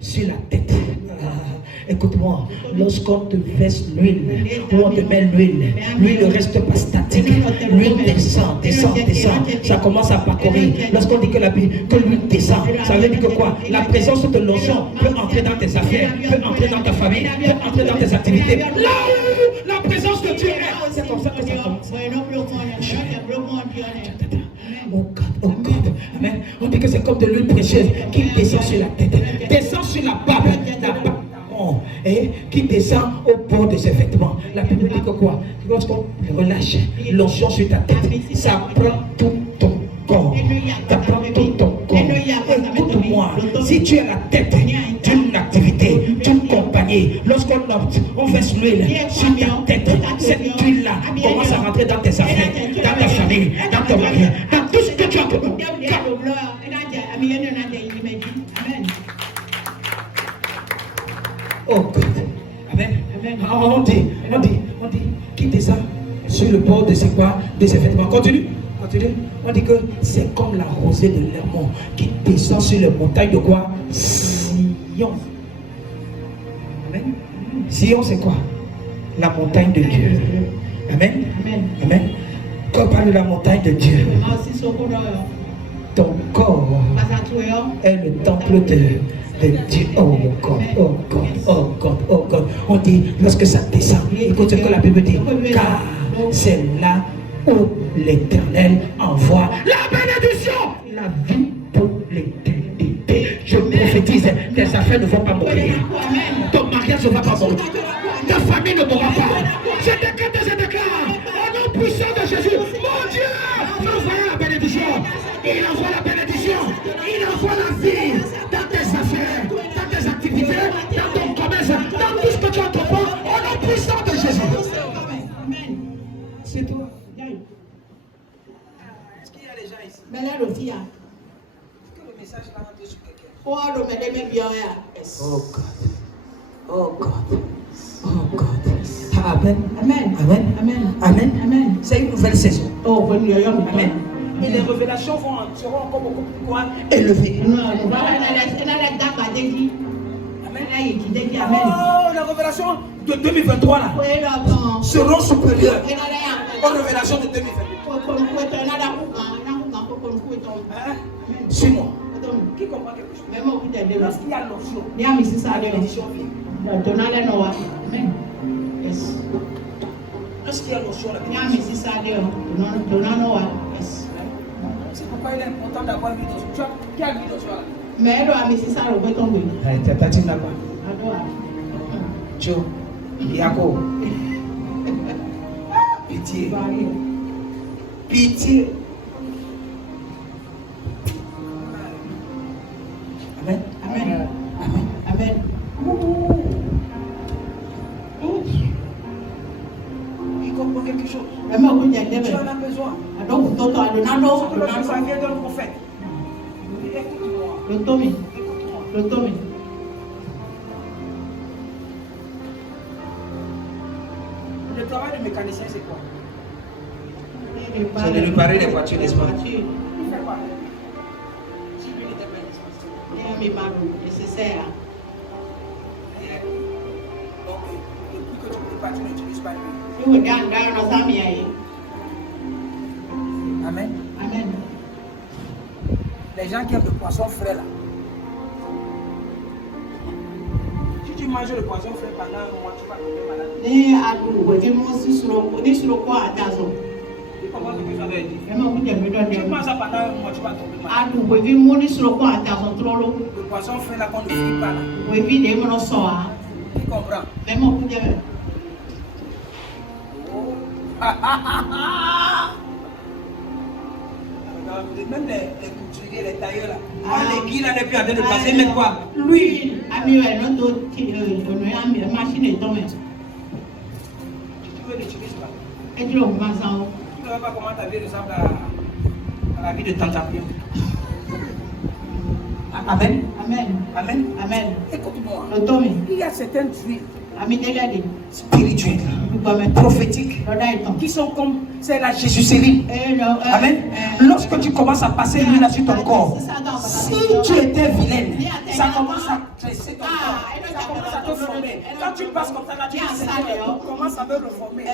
sur la tête. Écoute-moi, lorsqu'on te verse l'huile, ou on te met l'huile ne reste pas statique. L'huile descend. Ça commence à parcourir. Lorsqu'on dit que l'huile descend, ça veut dire que quoi? La présence de l'onction peut entrer dans tes affaires, peut entrer dans ta famille, peut entrer dans tes activités. Là où la présence de Dieu est, c'est comme ça que ça commence. Oh God. Amen. On dit que c'est comme de l'huile précieuse qui descend sur la tête, descend sur la barbe, et qui descend au bord de ses vêtements. La Bible dit que quoi? Lorsqu'on relâche l'onction sur ta tête, ça prend tout ton corps. Ça prend tout ton corps. Écoute-moi, si tu es la tête d'une activité, d'une compagnie, lorsqu'on verse l'huile sur ta tête, cette huile-là commence à rentrer dans tes affaires, dans ta famille, dans ton mari, dans tout ce que tu as. Oh God. Amen. On dit, qui descend sur le bord de ses vêtements. Continue. On dit que c'est comme la rosée de l'Hermon qui descend sur les montagnes de quoi? Sion. Amen. Sion, c'est quoi? La montagne de Dieu. Amen. Quand on parle de la montagne de Dieu, ton corps est le temple de Dieu. Oh God. On dit, lorsque ça descend, écoute ce que la Bible dit, car c'est là où l'Éternel envoie la bénédiction, la vie pour l'éternité. Je prophétise, tes affaires ne vont pas mourir, ton mariage ne va pas mourir, ta famille ne mourra pas. Je déclare, au nom puissant de Jésus, mon Dieu, il envoie la bénédiction, il envoie la vie dans tes affaires, dans tes activités, dans ton commerce, dans tout ce que tu entreprends, au nom puissant de Jésus. C'est toi. Est-ce qu'il y a des gens ici? Est-ce que le message là rentre sur quelqu'un? Oh God. Amen. C'est une nouvelle saison. Amen. Et les révélations seront encore beaucoup plus élevées. Les révélations de 2023 là seront supérieures aux révélations de 2023. Suis-moi. Qui comprend quelque chose? Lorsqu'il y a l'onction, la bénédiction vient. Lorsqu'il y a l'onction, la bénédiction vient. C'est pourquoi il est important d'avoir l'huile d'onction. Qui a l'huile d'onction là? Mais là-bas. Joe, Yako. Pitié. Amen. Tu en as besoin. Ça vient d'un prophète. Écoute-moi. Le travail de mécanicien, c'est quoi? C'est de réparer les voitures, n'est-ce pas? Il fait quoi? Nécessaire. Donc, depuis que tu prépares, tu n'utilises pas lui. Amen. Amen. Les gens qui aiment le poisson frais là. Si tu manges le poisson frais pendant un mois, tu vas tomber malade. Tu comprends ce que j'avais dit? Tu manges ça pendant un mois, tu vas tomber malade. Le poisson frais là qu'on ne frit pas là. Tu comprends? Même les couturiers, les tailleurs là. Les guilles là, depuis en train de passer, mais quoi? Lui. Tu veux l'utiliser pas? Tu ne vois pas comment ta vie ressemble à la vie de Tante Apia. Amen. Amen. Amen. Amen. Écoute-moi. Il y a certaines huiles spirituelles, prophétiques, qui sont comme c'est la Jésus-Céline. Amen. Lorsque tu commences à passer l'huile sur ton corps, si tu étais vilaine, ça commence à tresser ton corps. Ça commence à te former. Quand tu passes comme ça, là, tu commences à me reformer.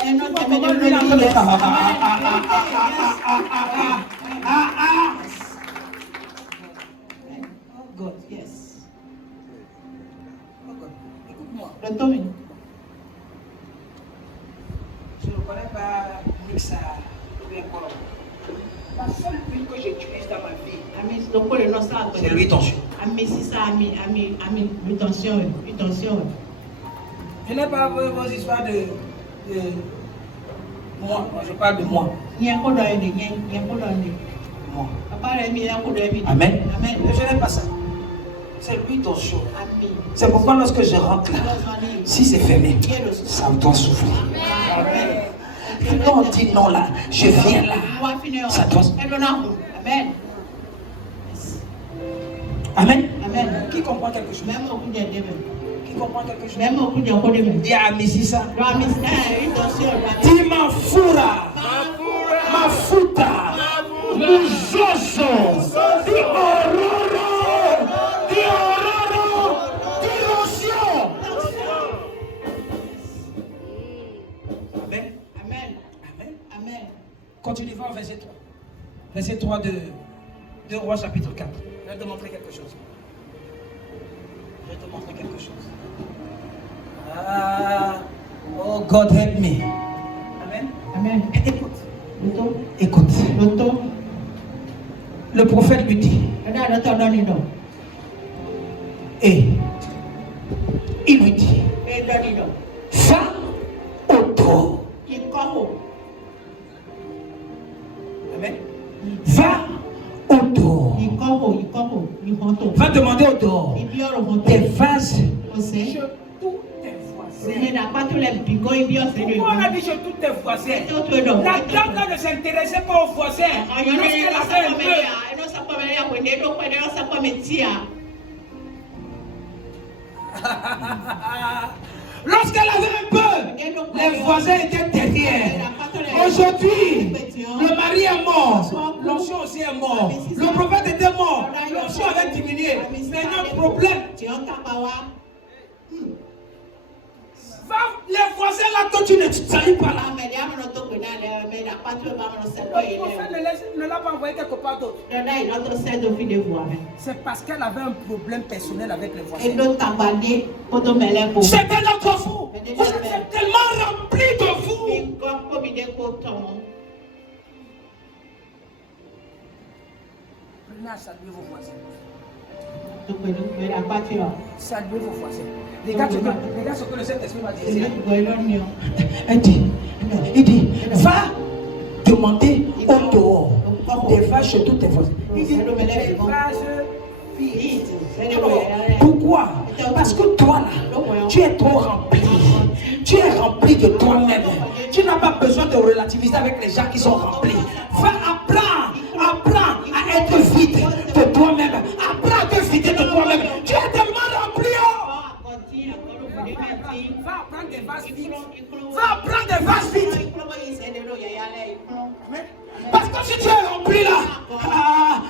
God, yes. Oh God, écoute-moi. Je ne connais pas Mixa ou bien Colombe. La seule huile que j'utilise dans ma vie, c'est l'huile tension. Je n'ai pas vos histoires de moi. Je parle de moi. Moi. Amen. Amen. Je n'ai pas ça. C'est l'huile tension. C'est pourquoi lorsque je rentre là, si c'est fermé, ça doit s'ouvrir. Quand on dit non là, je viens là, ça doit s'ouvrir. Amen. Amen. Amen. Qui comprend quelque chose? Qui comprend quelque chose? Dis à Mississa. Dis ma foura. Ma futa. Muzoso. Dis ororo. Dis ororo. Dis lotion. Amen. Amen. Amen. Amen. Continuez voir verset 3. Verset 3 de Rois chapitre 4. Je vais te montrer quelque chose. Oh God help me. Amen. Amen. Écoute. Le prophète lui dit. Et il lui dit. Va au dos. Amen. Va au dehors. Va demander au dehors des vases chez tous tes voisins. Pourquoi on a dit chez tous tes voisins? La dame ne s'intéressait pas aux voisins. Lorsqu'elle avait un peu. Lorsqu'elle avait un peu, les voisins étaient derrière. Aujourd'hui, le mari est mort, l'onction aussi est mort, le prophète était mort, l'onction avait diminué. Mais notre problème, les voisins là que tu ne salues pas là. Le prophète ne l'a pas envoyé quelque part d'autre. C'est parce qu'elle avait un problème personnel avec les voisins. C'est un autre vous. Vous êtes tellement rempli de vous. Prenez à saluer vos voisins. Saluez vos voisins. Regarde ce que le Saint-Esprit va dire. Il dit, va demander au dehors des vaches chez tous tes voisins. Il dit, les vaches vides. Pourquoi? Parce que toi là, tu es trop rempli. Tu es rempli de toi-même. Tu n'as pas besoin de de relativiser avec les gens qui sont remplis. Apprends à être vide de toi-même. Apprends à te vider de toi-même. Tu es tellement rempli. Va apprendre des vases vides. Va apprendre des vases vides. Parce que si tu es rempli là,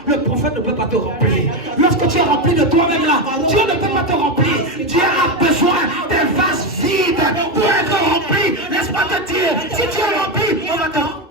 le prophète ne peut pas te remplir. Lorsque tu es rempli de toi-même là, Dieu ne peut pas te remplir. Dieu a besoin des vases vides pour être rempli. Laisse-moi te dire, si tu es rempli, on va te remplir.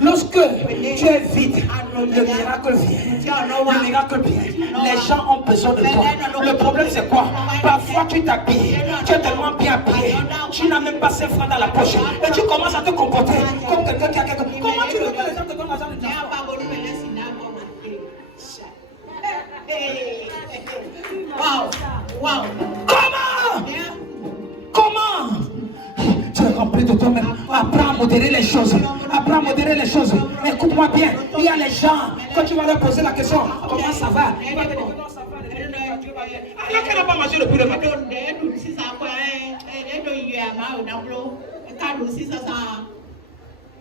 Lorsque tu es vide, le miracle vient. Le miracle vient. Les gens ont besoin de toi. Le problème c'est quoi? Parfois tu t'habilles, tu es tellement bien habillé, tu n'as même pas 5 francs dans la poche. Et tu commences à te comporter comme quelqu'un qui a quelque chose. Comment tu veux que les gens te donnent l'argent de transport? Comment? Tu es rempli de toi-même. Apprends à modérer les choses. Apprends à modérer les choses. Écoute-moi bien. Il y a les gens, quand tu vas leur poser la question, comment ça va? Alors qu'elle n'a pas mangé depuis le matin.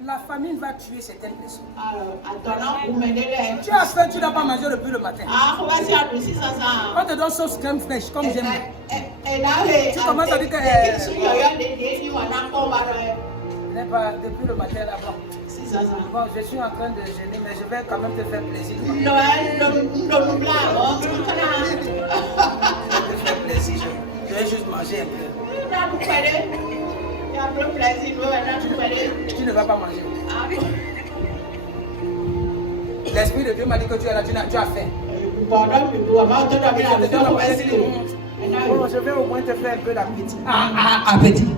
La famine va tuer certaines personnes. Tu as faim, tu n'as pas mangé depuis le matin. On te donne sauce crème fraîche, comme j'aime. Tu commences à dire que... n'est pas depuis le matin là-bas. Bon, je suis en train de gêner, mais je vais quand même te faire plaisir. Je vais te faire plaisir. Je vais juste manger un peu. Tu ne vas pas manger. L'Esprit de Dieu m'a dit que tu es là, tu as faim. Bon, je vais au moins te faire un peu d'appétit. Appétit.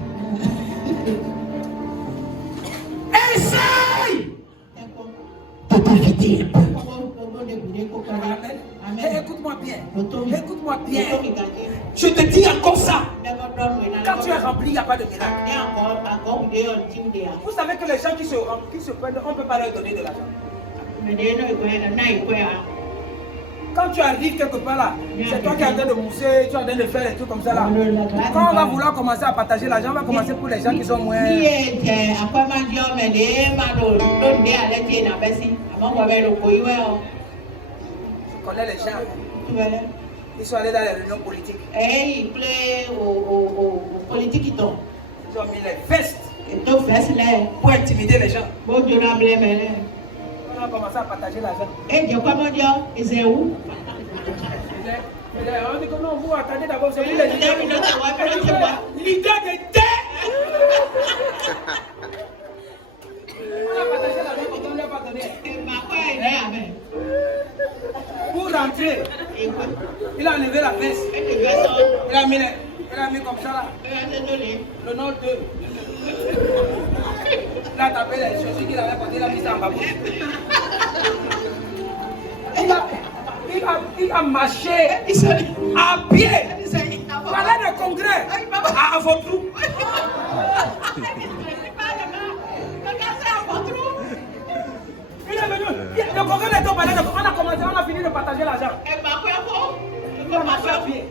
Essaye de t'éviter un peu. Écoute-moi bien. Écoute-moi bien. Je te dis encore ça. Quand tu es rempli, il n'y a pas de miracle. Vous savez que les gens qui se prennent, on ne peut pas leur donner de l'argent. Quand tu arrives quelque part là, c'est toi qui es en train de mousser, tu es en train de faire des trucs comme ça là. Quand on va vouloir commencer à partager l'argent, on va commencer pour les gens qui sont moins... Tu connais les gens. Ils sont allés dans les réunions politiques. Ils plaît aux politiques qui tombent. Ils ont mis les vestes pour intimider les gens. On a commencé à partager l'argent. On dit que non, vous attendez d'abord, c'est vous les leaders. Leader de terre. On a partagé l'argent quand on ne l'a pas donné. Pour rentrer, il a enlevé la veste. Il a mis comme ça là. Le nom 2. Il a tapé les choses qu'il avait portées, il a mis ça en bas. Il a marché à pied. Voilà le congrès à Avotrou. Il est venu. Le congrès est au palais. On a commencé, on a fini de partager l'argent. Il a marché à pied.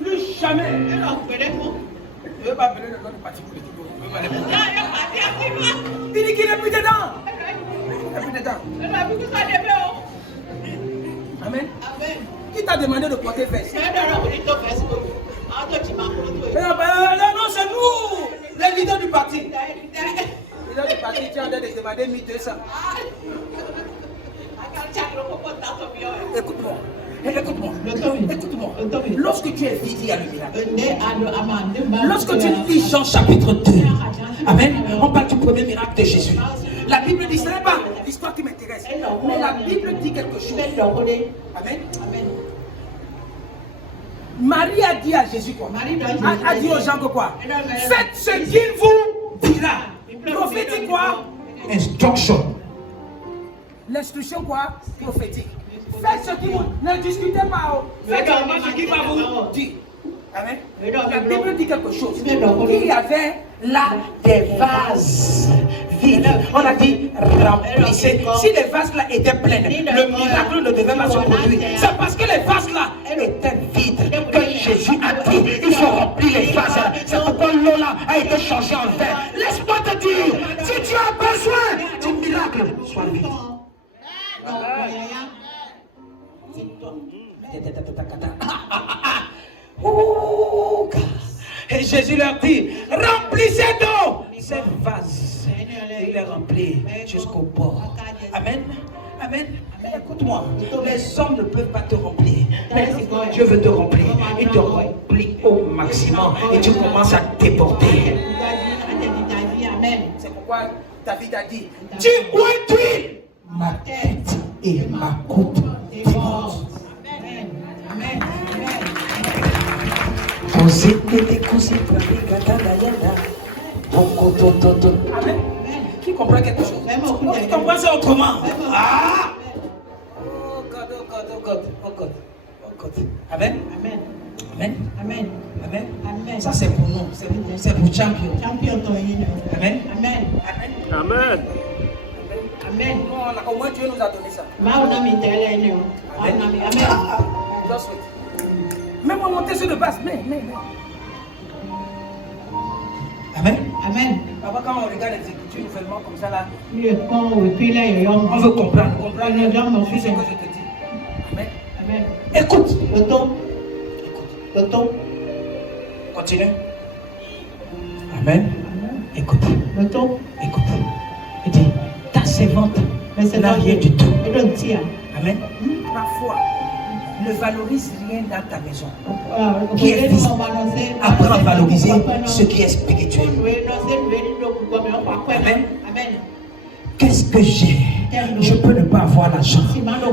Plus jamais. Je ne veux pas appeler le nom du parti politique. Il dit qu'il n'est plus dedans. Il n'est plus dedans. Amen. Qui t'a demandé de porter veste? Non, c'est nous, les leaders du parti. Les leaders du parti, tu es en train de demander 1200. Écoute-moi. Écoute-moi. Lorsque tu es vide, il y a le miracle. Lorsque tu lis Jean chapitre 2, Amen, on parle du premier miracle de Jésus. La Bible dit, ce n'est pas l'histoire qui m'intéresse, mais la Bible dit quelque chose. Amen. Marie a dit à Jésus quoi? A dit aux gens que quoi? Faites ce qu'il vous dira. Prophétique quoi? Instruction. L'instruction quoi? Prophétique. Faites ce qu'il vous... Ne discutez pas. Faites ce qu'il va vous dire. Amen. La Bible dit quelque chose. Il y avait là des vases vides. On a dit remplissez. Si les vases là étaient pleins, le miracle ne devait pas se produire. C'est parce que les vases là elle était vide, que Jésus a dit, il faut remplir les vases. C'est pourquoi l'eau là a été changée en verre. Laisse-moi te dire, si tu as besoin du miracle, sois vide. Et Jésus leur dit, remplissez d'eau ces vases. Il les remplit jusqu'au bord. Amen. Amen. Écoute-moi, les hommes ne peuvent pas te remplir, mais Dieu veut te remplir. Il te remplit au maximum et tu commences à déborder. C'est pourquoi David a dit, tu conduis ma tête et ma coupe déborde. Amen. Amen. Qui comprend quelque chose? Qui comprend ça autrement? Ah! Oh God, oh God, oh God, oh God, oh God. Amen. Amen. Amen. Amen. Amen. Amen. Ça c'est pour nous, c'est pour champion. Champion. Amen. Amen. Amen. Amen. Amen. Au moins Dieu nous a donné ça. Amen. Même on monter sur le bas, mais. Amen. Amen. Papa, quand on regarde les Écritures nouvellement comme ça là, on veut comprendre ce que je te dis. Amen. Amen. Écoute. Écoute. Continue. Amen. Écoute. Écoute. Il dit, ta servante n'a rien du tout. Amen. Parfois, ne valorise rien dans ta maison. Qui est fils, apprends à valoriser ce qui est spirituel. Amen. Qu'est-ce que j'ai? Je peux ne pas avoir l'argent,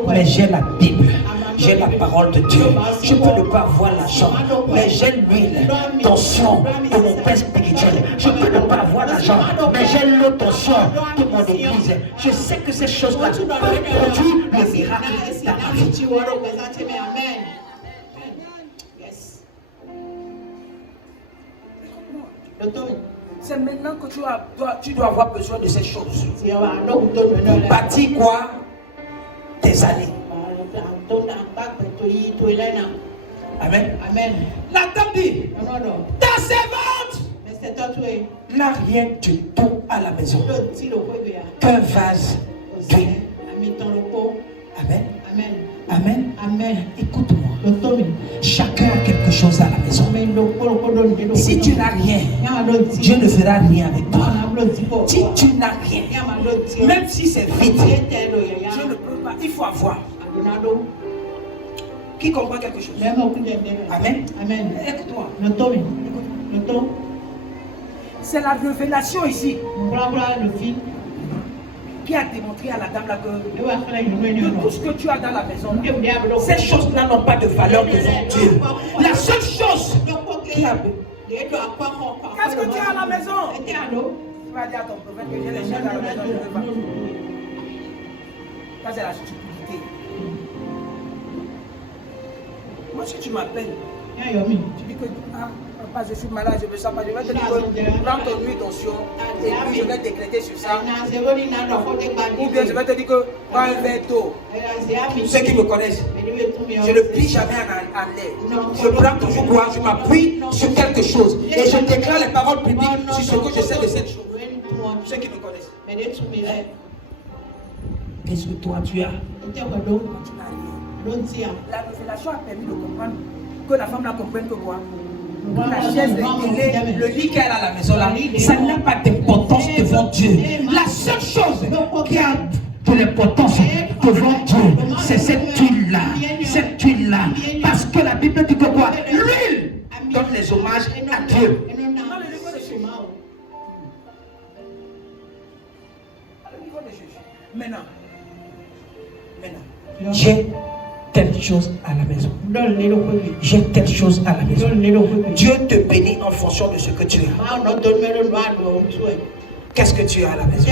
mais j'ai la Bible. J'ai la parole de Dieu. Je peux ne pas avoir l'argent, mais j'ai l'huile, tension de mon père spirituel. Je peux ne pas avoir l'argent, mais j'ai l'eau tension de mon église. Je sais que ces choses-là peuvent produire le miracle dans ma vie. C'est maintenant que tu dois avoir besoin de ces choses. Pour bâtir quoi? Tes années. Amen. Amen. La dame dit, ta servante n'a rien du tout à la maison. Qu'un vase d'huile. Amen. Amen. Amen. Amen. Écoute-moi. Chacun a quelque chose à la maison. Si tu n'as rien, Dieu ne fera rien avec toi. Si tu n'as rien, même si c'est vide, Dieu ne peut pas. Il faut avoir. Qui comprend quelque chose? Amen. Amen. Écoute-moi. C'est la révélation ici qui a démontré à la dame là que tout ce que tu as dans la maison, ces choses-là n'ont pas de valeur devant Dieu. La seule chose qui a... Qu'est-ce que tu as à la maison? Tu vas dire à ton prophète que j'ai les choses à la maison, je ne veux pas. Ça c'est la stupidité. Moi si tu m'appelles, tu dis que papa je suis malade, je veux ça, je vais te dire que prends ton huile d'onction et puis je vais décréter sur ça. Ou bien je vais te dire que prends un verre d'eau. Ceux qui me connaissent, je ne plie jamais en l'air. Je prends toujours quoi? Je m'appuie sur quelque chose et je déclare les paroles publiques sur ce que je sais de cette chose. Ceux qui me connaissent. Qu'est-ce que toi tu as? Tu n'as rien. La révélation a permis de comprendre que la femme n'a compris que quoi? La chaise, le lit qu'elle a à la maison là, ça n'a pas d'importance devant Dieu. La seule chose qui a de l'importance devant Dieu, c'est cette huile-là. Cette huile-là. Parce que la Bible dit que quoi? L'huile donne les hommages à Dieu. Maintenant, j'ai telle chose à la maison. J'ai telle chose à la maison. Dieu te bénit en fonction de ce que tu as. Qu'est-ce que tu as à la maison?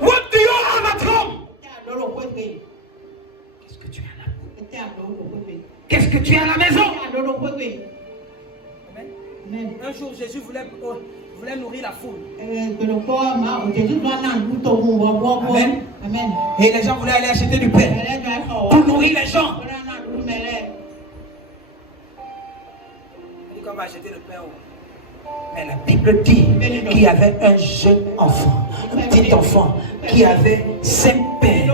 What do you have at home? Qu'est-ce que tu as là? Qu'est-ce que tu as à la maison? Un jour, Jésus voulait nourrir la foule. Amen. Amen. Et les gens voulaient aller acheter du pain pour nourrir les gens. va acheter le pain. Mais la Bible dit qu'il y avait un jeune enfant, un petit enfant, qui avait 5 pains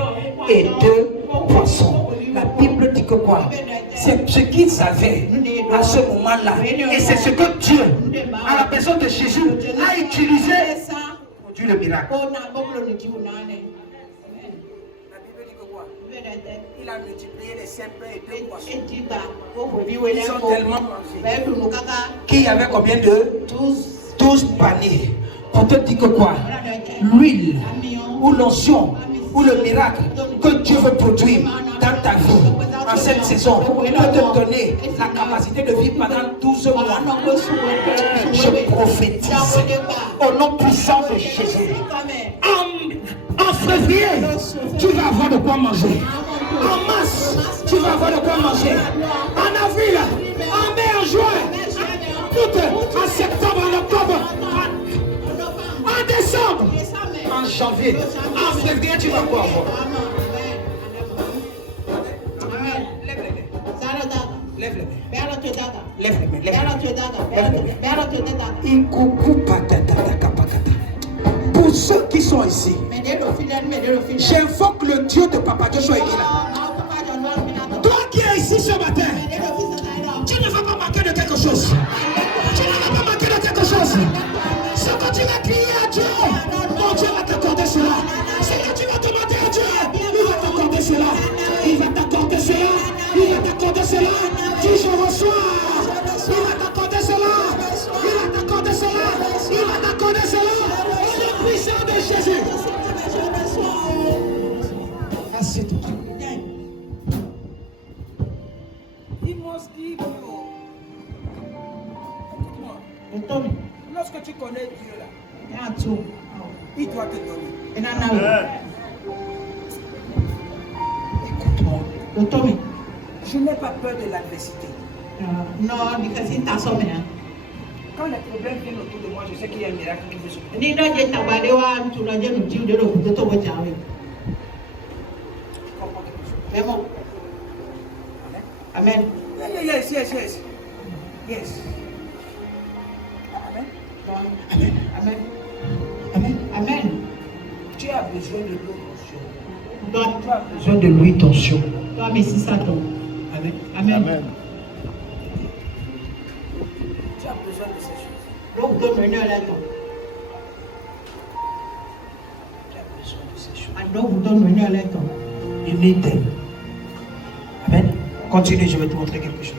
et 2 poissons. La Bible dit que quoi? C'est ce qu'ils savaient à ce moment-là. Et c'est ce que Dieu, à la personne de Jésus, a utilisé pour produire le miracle. La Bible dit que quoi? Il a multiplié les 5 pains et 2 poissons. Ils sont tellement mangés qu'il y avait combien de 12 paniers. Pour te dire que quoi? L'huile ou l'onction ou le miracle que Dieu veut produire dans ta vie en cette saison peut te donner la capacité de vivre pendant 12 mois. Je prophétise au nom puissant de Jésus. En février, tu vas avoir de quoi manger. En mars, tu vas avoir de quoi manger. En avril, en mai, en juin, en septembre, en octobre, en décembre, en janvier, en février, tu vas quoi avoir. Lève les mains. Pour ceux qui sont ici, j'invoque le Dieu de Papa Joshua Egila. Toi qui es ici ce matin, tu ne vas pas manquer de quelque chose. Tu ne vas pas manquer de quelque chose. Ce que tu vas crier à Dieu, mon Dieu va t'accorder cela. Ce que tu vas demander à Dieu, il va t'accorder cela. Il va t'accorder cela. Il va t'accorder cela. Dis je reçois. Il va t'accorder cela. Il va t'accorder cela. Il va t'accorder cela. Au nom puissant de Jésus. Assieds-toi. Dis-moi ce qu'il faut. Écoute-moi. Lorsque tu connais Dieu là, il doit te donner. Écoute-moi. Je n'ai pas peur de l'adversité. No, because it's not so many. Quand les problèmes viennent autour de moi, je sais qu'il y a un miracle qui veut se produire. Ni no je tabalewa tunaje nutiu de lo kutoto wajawe. Amen. Amen. Yes. Yes. Amen. Amen. Amen. Amen. Amen. Tu as besoin de l'eau tension. Donc, Tu as besoin de l'huile tension. toi mais c'est ça donc. Amen. Amen. Amen. Tu as besoin de ces choses. Donc donne le là donc. Tu as besoin de ces choses. And donc donne le là donc. You need them. Amen. Continue, je vais te montrer quelque chose.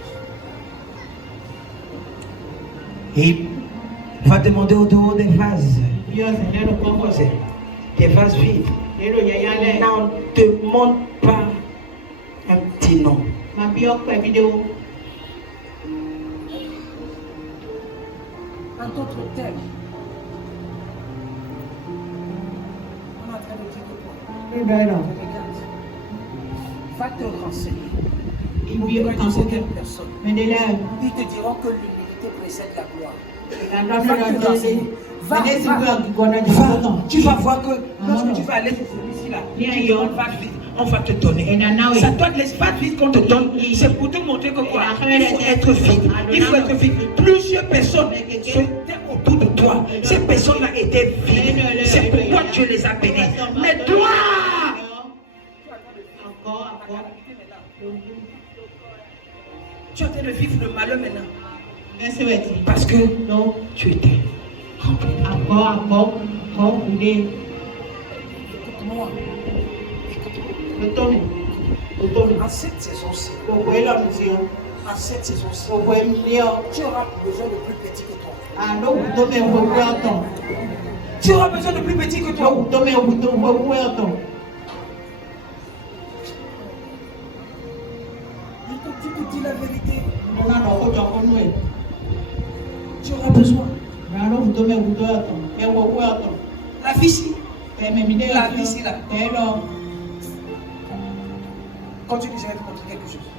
Et il va demander au dehors des vases. Dieu c'est là le corps. Des vases vides. Et le yaya là. N'en demande pas un petit nom. Ma bio kwa vidéo. En d'autres termes, on est en train de dire quoi? Le là. Regarde. Va te renseigner. Il vit Auprès de certaines personnes. mais de là. Ils te diront que l'humilité précède la gloire. Tu vas voir que lorsque tu vas aller sur celui-ci là, tu demandes va vite, on va te donner. Ça doit être l'espace vide qu'on te donne, c'est pour te montrer que quoi? Il faut être vide. Il faut être vide. Plusieurs personnes étaient autour de toi. Ces personnes-là étaient vides. C'est pourquoi Dieu les a bénis. Mais toi, tu es en train de vivre le malheur maintenant. Parce que non, tu étais rempli. Encore, Écoute-moi. En cette saison-ci, tu auras besoin de plus petit que toi. Tu auras besoin de plus petit que toi. Tu te dis la vérité. Tu auras besoin. La vie ici. La vie ici là. Continue, je vais te montrer quelque chose.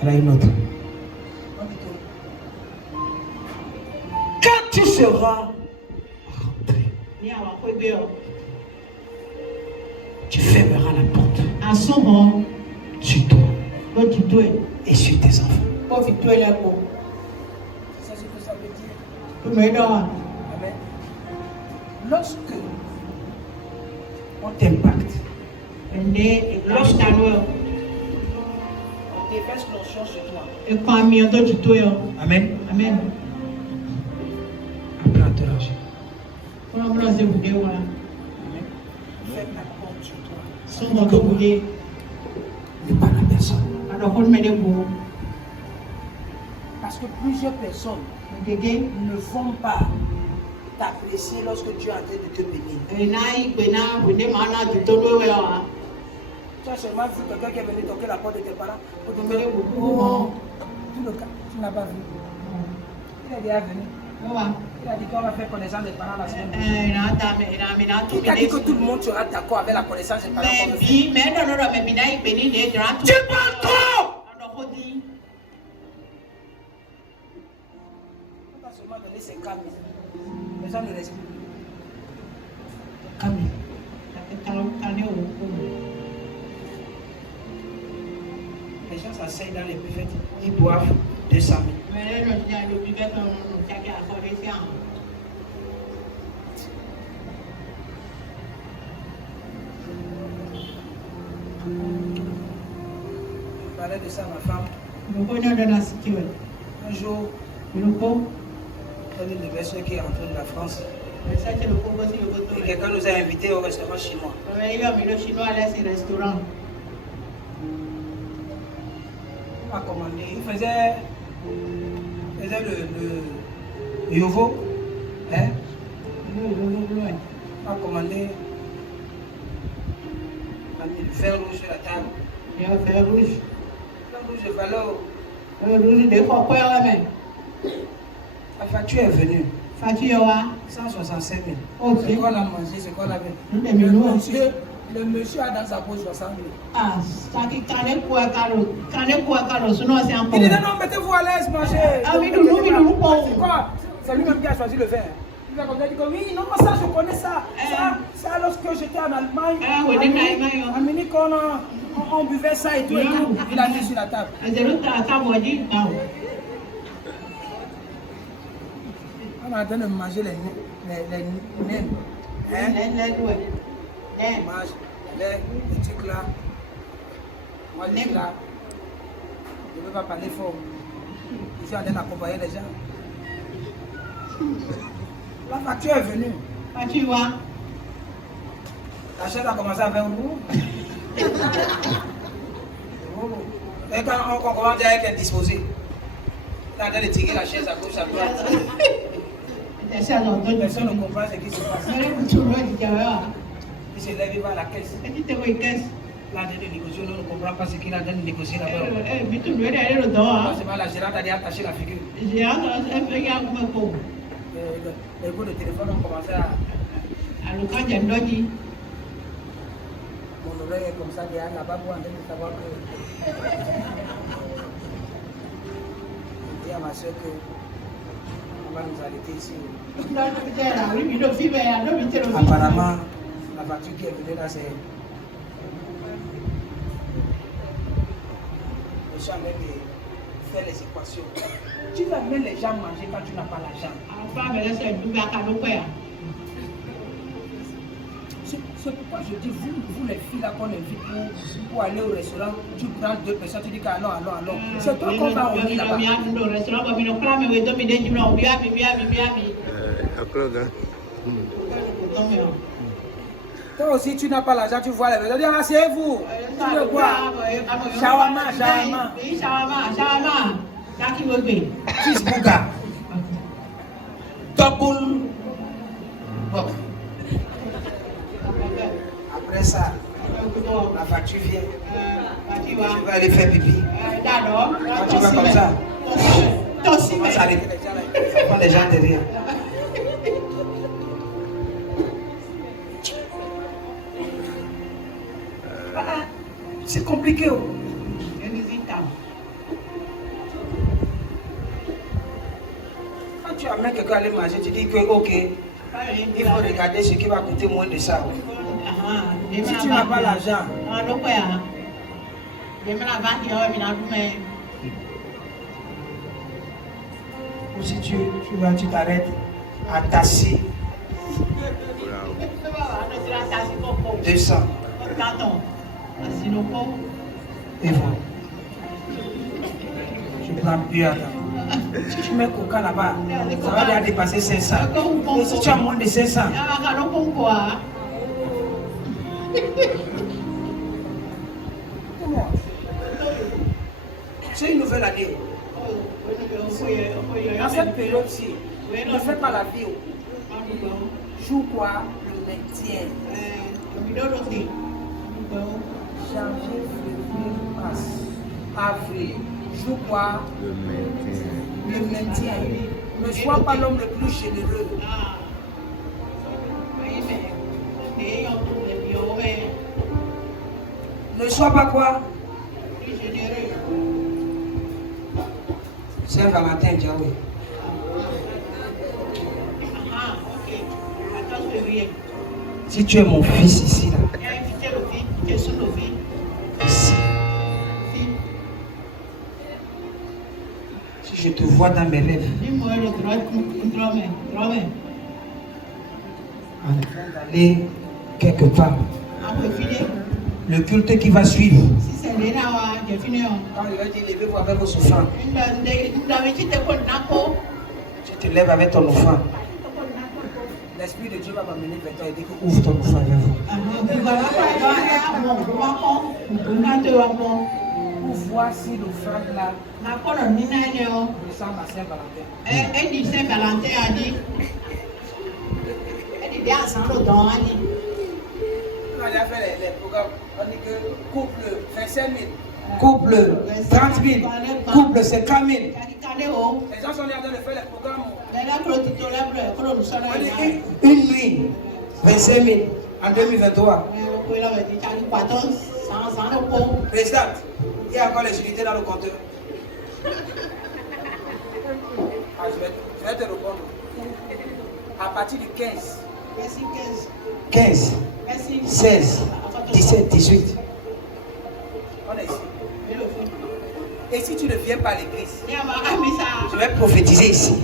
Elle a une autre. Quand tu seras rentré, tu fermeras la porte sur toi. Et et sur tes enfants. Pour victoire là pour. C'est ce que ça veut dire. Tout me donne. Amen. Lorsque on t'impacte, Lorsque on déverse l'onction sur toi. et quand mi ando tu toi. Amen. Amen. Apprends à te ranger. On va brasser vous deux voilà. Amen. Fais la porte sur toi. Son dans vous deux. Ne parle à personne. Alors on met des mots. Parce que plusieurs personnes Dégage. ne vont pas t'apprécier lorsque tu es en train de te bénir. Et là il peut na vous demander tu te dois voilà. Tu as seulement vu quelqu'un qui est venu toquer la porte de tes parents pour te Mais dire beaucoup. tout le cas, tu n'as pas vu. Il est déjà venu. Voilà. Il a dit qu'on va faire connaissance des parents la semaine prochaine. Qui Qui t'a dit que tout le monde sera d'accord avec la connaissance des parents qu'on veut faire? Tu parles trop! Alors, dit. On va seulement donner ses calmes. Les gens ne respectent. Calme. Les gens s'asseyent dans les buffets, ils boivent 200 000. Je parlais de ça à ma femme. Un jour, elle est le monsieur qui est rentré de la France. Et quelqu'un nous a invités au restaurant chinois. On a commandé. Il faisait le yovo. Hein? On a commandé. On a mis le fer rouge sur la table. Le fer rouge de valeur. La facture est venue. 165 000. Ok. C'est quoi la manger, c'est quoi la veille? Le monsieur a dans sa poche 60 000. Ah, ça qui calait quoi, sinon c'est un peu. Il dit non, mettez-vous à l'aise, mangez. Ah oui, nous, C'est quoi? C'est lui-même qui a choisi le vin. Il a dit que oui, non, ça je connais ça. Ça lorsque j'étais en Allemagne. Ah oui, en Allemagne. À Munich, on buvait ça et tout. Et tout. Il a mis sur la table. On est en train de manger les nems. On mange les trucs là. Moi, je suis là. Je ne veux pas parler fort. Je suis en train d'accompagner les gens. La facture est venue. La chaise a commencé à faire vous. Et quand on commence à être disposé, on est en train de tirer la chaise à gauche, à droite. Personne ne comprend ce qui se passe. Il se lève, il va à la caisse. Là, en train de négocier, on ne comprend pas ce qu'il a en train de négocier là-bas. C'est mal, la gérante a dit attacher la figure. Les bouts de téléphone ont commencé à. Mon oreille est comme ça, derrière là-bas, pour en train de savoir que. Je dis à ma soeur que. On va nous arrêter ici. Apparemment, la facture qui est venue là, c'est. Je suis en train de faire les équations. Tu vas mettre les gens manger quand tu n'as pas l'argent. C'est pourquoi je dis, vous les filles là qu'on invite pour aller au restaurant, tu prends 2 personnes, tu dis qu'allons. C'est toi qu'on va au lit là-bas. Toi aussi, tu n'as pas l'argent, tu vois les personnes, tu dis, asseyez-vous. Tu veux quoi? Shawarma. Cheeseburger. Double. Après ça, la facture vient. Je vais aller faire pipi. Quand tu vas comme ça, on va s'arrêter les gens derrière. C'est compliqué. Quand tu amènes quelqu'un à aller manger, tu dis que ok, il faut regarder ce qui va coûter moins de ça. Si tu n'as pas l'argent, Ou si tu vas, tu t'arrêtes à Tassi. 200. Et voilà. Je prends plus à temps. Si tu mets coca là-bas, ça va déjà dépasser 500. Et si tu as moins de 500, c'est une nouvelle année. Dans cette période-ci, ne fais pas la vie. Joue quoi? Le maintien. Janvier, février, mars, avril. Joue quoi? Le maintien. Ne sois pas l'homme le plus généreux. Ne sois pas quoi? Saint-Valentin, Diaoué. Si tu es mon fils ici, là. Ici. Si je te vois dans mes rêves, en train d'aller quelque part, le culte qui va suivre, quand il va dire levez-vous avec vos offrandes, tu te lèves avec ton offrande. L'Esprit de Dieu va m'amener vers toi et dire ouvre ton offrande vers vous. Pour voir si l'offrande là ressemble à Saint-Valentin. Elle dit Saint-Valentin a dit. Elle dit bien sans le don, a dit. On a fait les programmes. On dit que couple 25 000, couple 30 000, couple 50 000. Les gens sont en train de faire les programmes. On dit une nuit, 25 000 en 2023. Présidente, il y a encore les unités dans le compteur. Ah, je vais te répondre. À partir du 15, 16, 17, 18. On est ici. Et si tu ne viens pas à l'église, je vais prophétiser ici,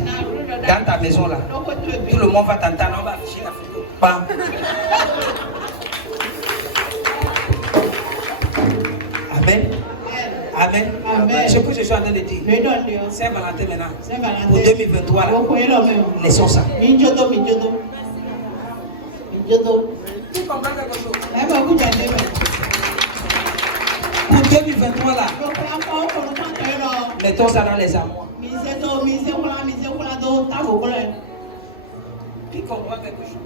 dans ta maison là. Tout le monde va t'entendre, on va afficher la photo. Bam. Amen. Amen. Amen. Ce que je suis en train de dire, Saint-Valentin maintenant, pour 2023, là, laissons ça. Tu comprends quelque chose? Pour 2023 là, mettons ça dans les armoires. Qui comprend quelque chose?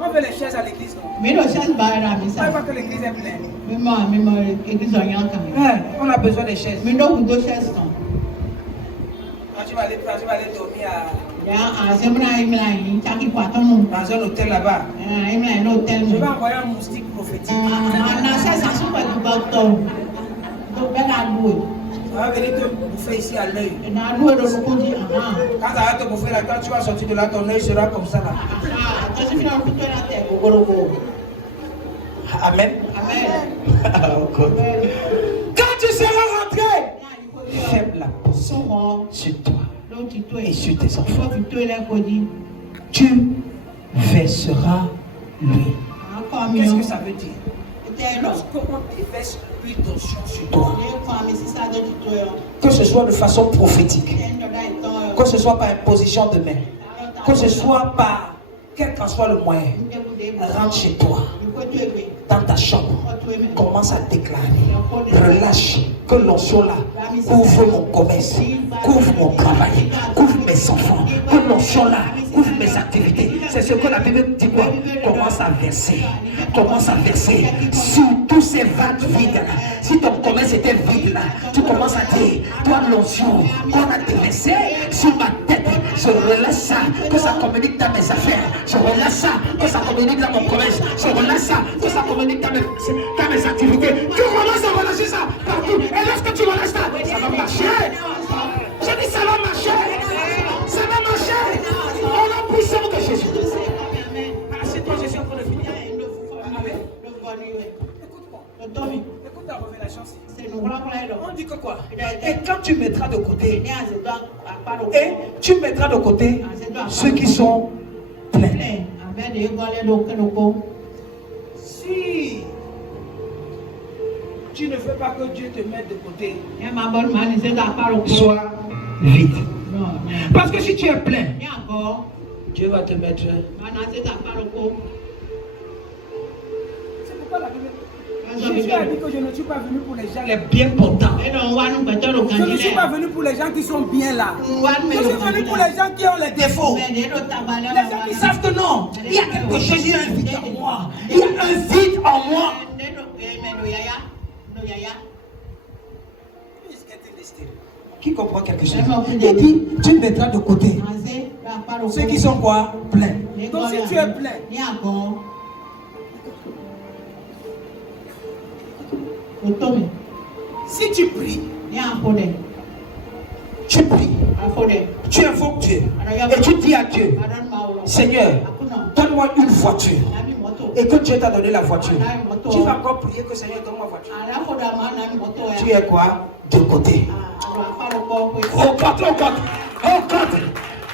On fait les chaises à l'église, non? On voit que l'église est pleine. On a besoin des chaises. Quand tu vas aller dormir dans un hôtel là-bas, je vais envoyer un moustique prophétique. Ça va venir te bouffer ici à l'œil. Quand ça va te bouffer là, quand tu vas sortir de là, ton œil sera comme ça là. Amen. Quand tu seras rentré, ferme la porte sur toi et sur tes enfants. Tu verseras l'huile. Qu'est-ce que ça veut dire? Lorsqu'on déverse l'huile d'onction sur toi, que ce soit de façon prophétique, que ce soit par imposition de main, que ce soit par quel qu'en soit le moyen, rentre chez toi, dans ta chambre, commence à déclarer, relâche que l'onction là couvre mon commerce, couvre mon travail, couvre mes enfants, que l'onction là couvre mes activités. C'est ce que la Bible dit quoi? Commence à verser sur tous ces vagues vides là. Si ton commerce était vide là, tu commences à dire, toi l'onction qu'on a déversé sur ma tête, je relâche ça, que ça communique dans mes affaires, je relâche ça, que ça communique dans mon commerce, je relâche ça, que ça communique dans mes activités. Tu commences à relâcher ça partout. Et lorsque tu relâches ça, ça va marcher. Je dis ça va marcher. Ça va marcher. On a puissance de Jésus. Assieds-toi, je suis en train de finir. Écoute-moi. Écoute la révélation. On dit que quoi? Et quand tu mettras de côté Et tu mettras de côté ceux qui sont pleins. Si tu ne veux pas que Dieu te mette de côté, sois vide. Parce que si tu es plein, Dieu va te mettre. C'est pourquoi la Bible. Jésus a dit que je ne suis pas venu pour les gens les bien portants. Je ne suis pas venu pour les gens qui sont bien là. Je suis venu pour les gens qui ont les défauts. Les gens qui savent que non, il y a quelque chose, il y a un vide en moi. Il y a un vide en moi. Qui comprend quelque chose? Il dit, tu mettras de côté ceux qui sont quoi? Pleins. Donc si tu es plein, si tu pries, tu invoques Dieu et tu dis à Dieu, Seigneur, donne-moi une voiture. Et que Dieu t'a donné la voiture, tu vas encore prier que Seigneur donne-moi la voiture. Tu es quoi? De côté.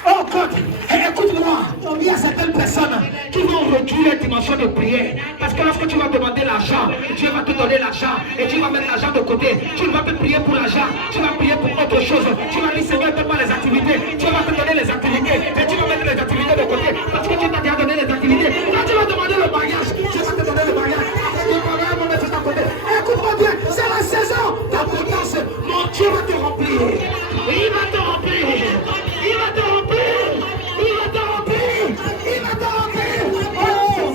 Oh God, écoute-moi, il y a certaines personnes qui vont réduire les dimensions de prière. Parce que lorsque tu vas demander l'argent, Dieu va te donner l'argent et tu vas mettre l'argent de côté. Tu ne vas pas prier pour l'argent, tu vas prier pour autre chose. Tu vas dire Seigneur, donne-moi les activités. Dieu va te donner les activités et tu vas mettre les activités de côté. Parce que tu t'as déjà donné les activités. Quand tu vas demander le mariage, Dieu va te donner le mariage. Écoute-moi bien, c'est la saison d'abondance. Mon Dieu va te remplir. Il va te remplir. Il va te remplir. Il va te remplir. Il va te remplir. Oh,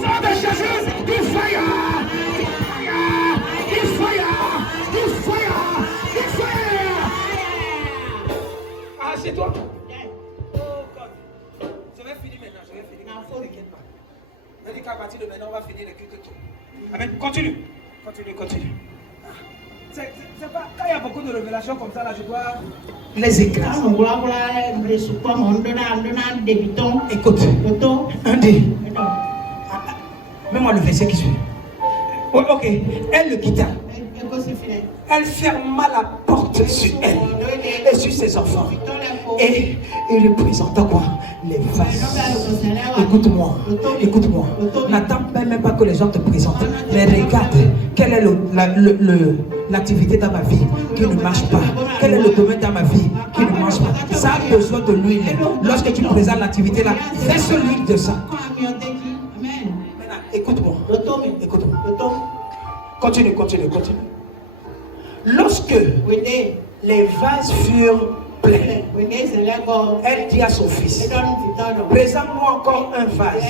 sang de Jésus, du fire. Du fire. Du fire. Du fire. Ah, c'est toi. Oh, God. Je vais finir maintenant. Je vais finir. T'inquiète pas. Je dis qu'à partir de maintenant, on va finir les cultes. Amen. Continue. Continue. C'est pas, quand il y a beaucoup de révélations comme ça, là, je dois les écraser. Écoute, un dit, mets-moi le verset qui suit. Oh, ok, elle le quitta. Elle ferma la porte sur elle et sur ses enfants. Et il lui présenta quoi? Les vases. Écoute-moi. N'attends même pas que les gens te présentent. Mais regarde, quelle est l'activité dans ma vie qui ne marche pas. Quel est le domaine dans ma vie qui ne marche pas. Ça a besoin de l'huile. Lorsque tu présentes l'activité là, verse l'huile de ça. Écoute-moi. Continue. Lorsque les vases furent pleins, elle dit à son fils, présente-moi encore un vase.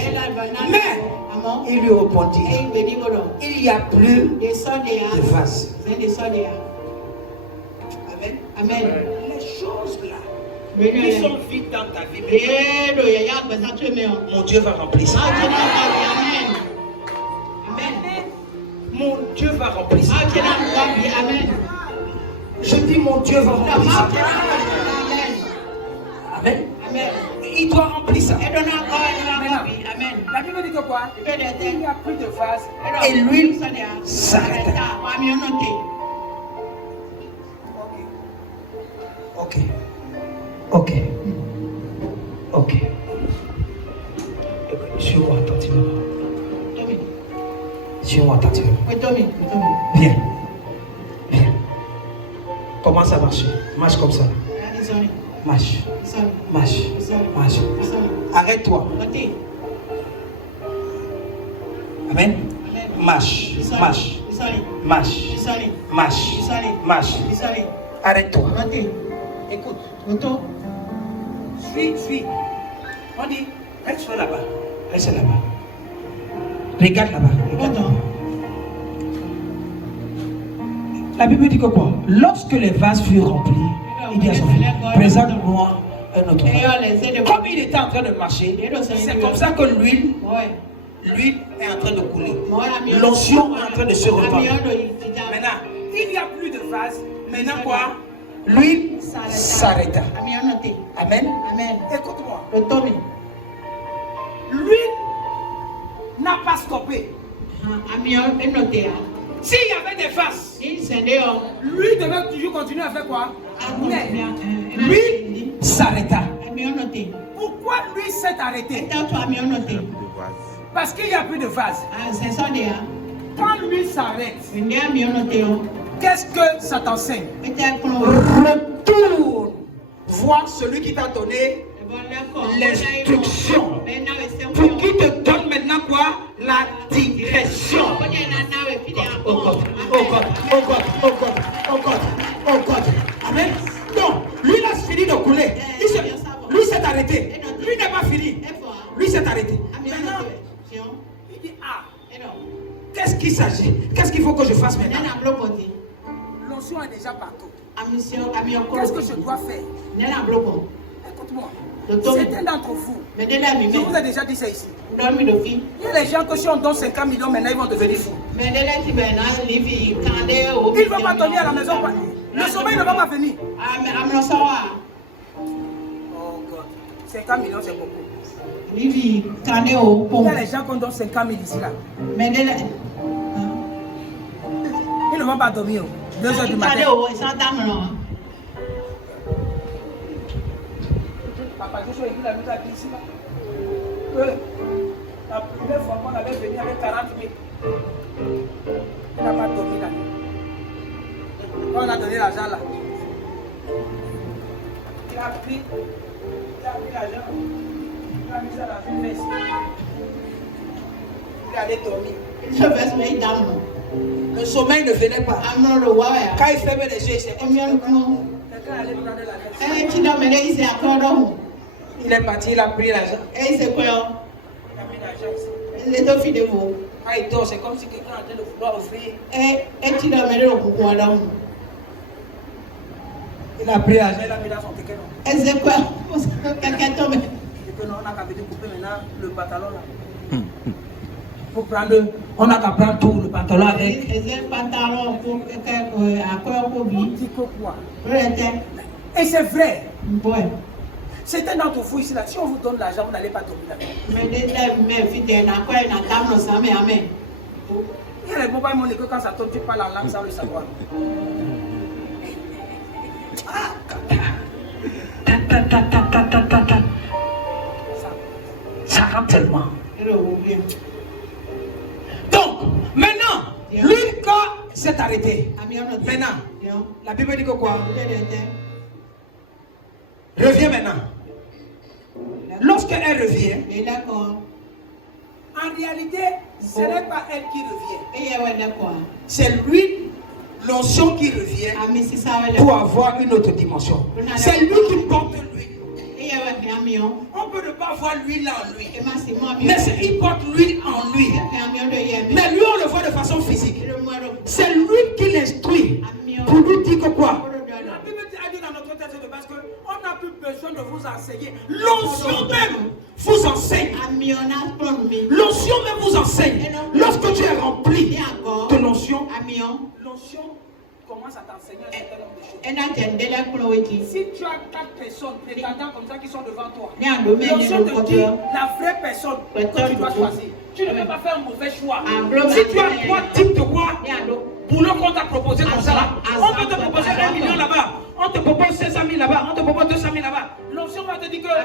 Mais il lui répondit, il n'y a plus de vase. Amen. Les choses là qui sont vides dans ta vie, mon Dieu va remplir ça. Mon Dieu va remplir ça. Amen. Je dis mon Dieu va remplir ça. Amen. Il doit remplir ça. Amen. La Bible dit que quoi? Il n'y a plus de vase et l'huile s'arrête. Ok. Suis-moi attentivement. Viens. Comment ça marche? Marche comme ça. Marche. Arrête-toi. Amen. Marche. Arrête-toi. Écoute. Suis. On dit, reste là-bas. Regarde là-bas. La Bible dit que quoi? Lorsque les vases furent remplis, il dit à son fils, présente-moi un autre vase. Comme il était en train de marcher, c'est comme ça que l'huile est en train de couler. L'onction est en train de se répandre. Maintenant, il n'y a plus de vase. Maintenant quoi? L'huile s'arrêta. Amen. Écoute-moi. L'huile n'a pas stoppé. S'il y avait des vases, lui devait toujours continuer à faire quoi? Mais l'huile s'arrêta. Pourquoi lui s'est arrêté? Parce qu'il n'y a plus de vase. Quand lui s'arrête, qu'est-ce que ça t'enseigne? Retourne voir celui qui t'a donné l'instruction. Pour qu'il te donne maintenant quoi? La digression. Oh God, oh God, oh God, oh God, oh God, oh God. Amen. Non, lui il a fini de couler. Lui s'est arrêté. Lui n'est pas fini. Lui s'est arrêté. Maintenant, il dit qu'est-ce qu'il s'agit? Qu'est-ce qu'il faut que je fasse maintenant? L'onction est déjà partout. Qu'est-ce que je dois faire? Écoute-moi. Certains d'entre vous, je vous ai déjà dit ça ici. Il y a les gens que si on donne 50 millions maintenant, ils vont devenir fous. Ils ne vont pas dormir à la maison. Le sommeil ne va pas venir. Oh God. 50 millions, c'est beaucoup. Il y a les gens qui donnent 50 000 ici là. Ils ne vont pas dormir. 2 heures du matin. Papa, je suis venu à ici là. La première fois qu'on avait venu avec 40 000. Il n'a pas dormi là. On a donné l'argent là. Il a pris l'argent. Il a mis ça dans une veste. Il allait dormir. Le sommeil ne venait pas. Quand il fermait les yeux, c'est quelqu'un allait prendre la veste. Il est parti, il a pris l'argent. Il a mis l'argent ici. Quand il dort, c'est comme si quelqu'un est en train de vouloir offrir. Il a pris l'argent, il a mis dans son kéké. On a qu'à venir couper maintenant le pantalon là. Pour prendre, on a qu'à prendre tout le pantalon avec. Et c'est vrai. Certains d'entre vous ici là, si on vous donne l'argent, vous n'allez pas dormir là. Il y a les papas qui que quand ça tombe, tu parles en langue sans le savoir. Ça rentre tellement. Donc, maintenant, lui, quand s'est arrêté, maintenant, la Bible dit que quoi? Reviens maintenant. Lorsqu'elle revient, en réalité, ce n'est pas elle qui revient. C'est lui, l'onction qui revient pour avoir une autre dimension. C'est lui qui porte l'huile. On peut ne pas voir l'huile en lui, mais il porte l'huile en lui. Mais lui, on le voit de façon physique. C'est lui qui l'instruit pour lui dire que quoi? La Bible a dit dans notre texte de base qu'on n'a plus besoin de vous enseigner. L'onction même vous enseigne. L'onction même vous enseigne. Lorsque tu es rempli de l'onction, l'onction commence à t'enseigner un certain nombre de choses. Si tu as 4 personnes prétendant comme ça qui sont devant toi, l'onction te dit la vraie personne que tu dois choisir. Tu ne peux pas faire un mauvais choix. Si tu as 3 types de quoi, pour le qu'on t'a proposé comme ça là, on peut te proposer 1 million là-bas, on te propose 500 000 là-bas, on te propose 200 000 là-bas. L'onction va te dire que tu as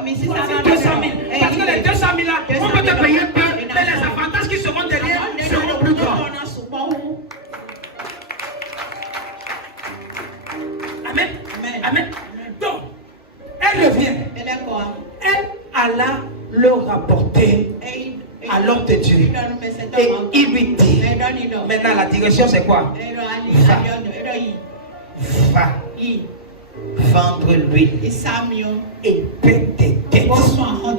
200 000. Parce que les 200 000 là, on peut te payer peu, mais les avantages qui seront derrière seront plus grands. Amen. Amen. Donc, elle revient. Elle alla le rapporter à l'homme de Dieu. Et il lui dit, maintenant la direction c'est quoi? Va vendre l'huile et paie tes dettes.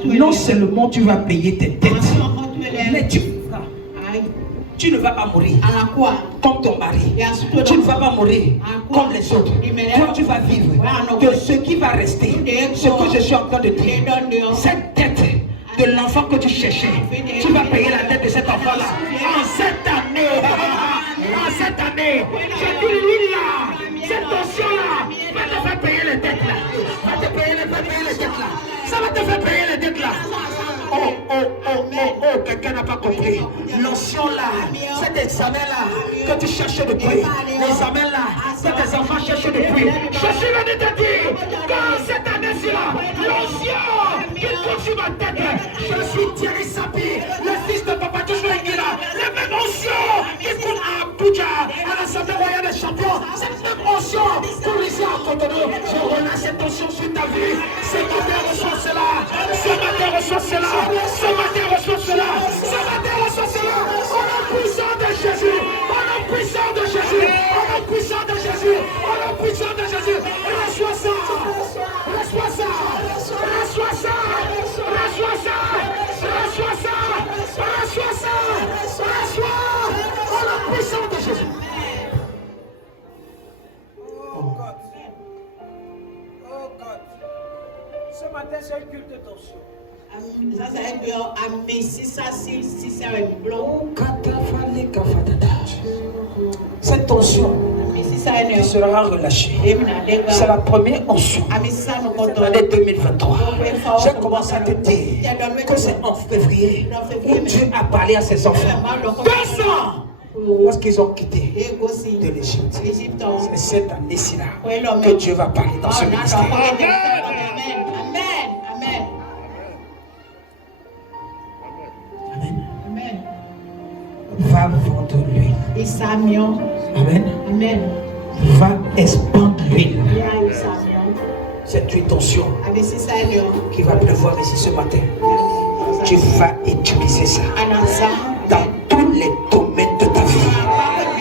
Non seulement tu vas payer tes dettes, mais tu ne vas pas mourir comme ton mari. Tu ne vas pas mourir comme les autres. Toi, tu vas vivre de ce qui va rester. Ce que je suis en train de dire. Cette dette de l'enfant que tu cherchais, tu vas payer la dette de cet enfant-là. En cette année, j'ai dit lui là, cette notion-là, va te faire payer les dettes là. Va te payer les dettes là. Ça va te faire payer les dettes là. Oh, quelqu'un n'a pas compris. L'onction là, cet examen là, que tu cherches depuis, l'examen là, que tes enfants cherchent depuis. Je suis venu te dire, quand cette année Jésus là. L'onction qui coule sur ma tête. Je suis Thierry Sapi, le fils de Papa toujours là. La même onction qui coule à Abuja, à l'Assemblée royale des champions. Cette même onction coule ici à Cotonou. Je relâche cette onction sur ta vie. Ce matin, reçois cela. Ce matin, reçois cela. Ce matin, reçois cela. Ce matin, reçois cela. Au nom puissant de Jésus. Au nom puissant de Jésus. Au nom puissant de Jésus. Au nom puissant de Jésus. Reçois ça. Reçois ça. Reçois ça. Reçois ça. Reçois ça. Reçois ça. Reçois. Au nom puissant de Jésus. Oh God. Oh God. Ce matin, c'est un culte de tension. Ça, c'est un peu à si ça, si c'est un blanc. Cette tension qui sera relâchée. C'est la première onction de l'année 2023. J'ai commencé à te dire que c'est en février où Dieu a parlé à ses enfants. 2 ans lorsqu'ils ont quitté de l'Égypte. C'est cette année-ci-là que Dieu va parler dans ce ministère. Amen. Amen. Amen. Amen. Va vendre l'huile. Isamion. Amen. Amen. Va expandre l'huile. Ya Isamion. C'est une tension Abisisanyo. qui va pleuvoir ici ce matin. Tu vas utiliser ça Anasa. dans tous les domaines de ta vie.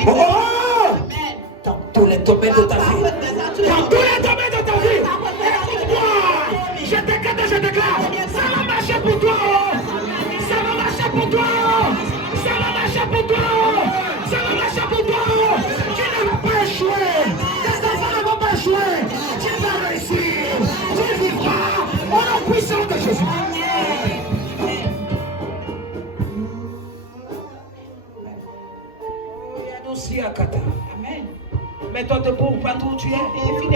Oh, oh! Amen. Dans tous les domaines de ta vie. Dans tous les domaines de ta vie. Écoute-moi. Je déclare, je déclare. Ça va marcher pour toi. Ça va marcher pour toi. Ça va marcher pour toi. Ça va marcher pour toi. Tu ne vas pas échouer. Tes enfants ne vont pas échouer. Tu vas réussir. Tu vivras au nom puissant de Jésus. Amen. Mets-toi debout, pas où tu es. Et puis,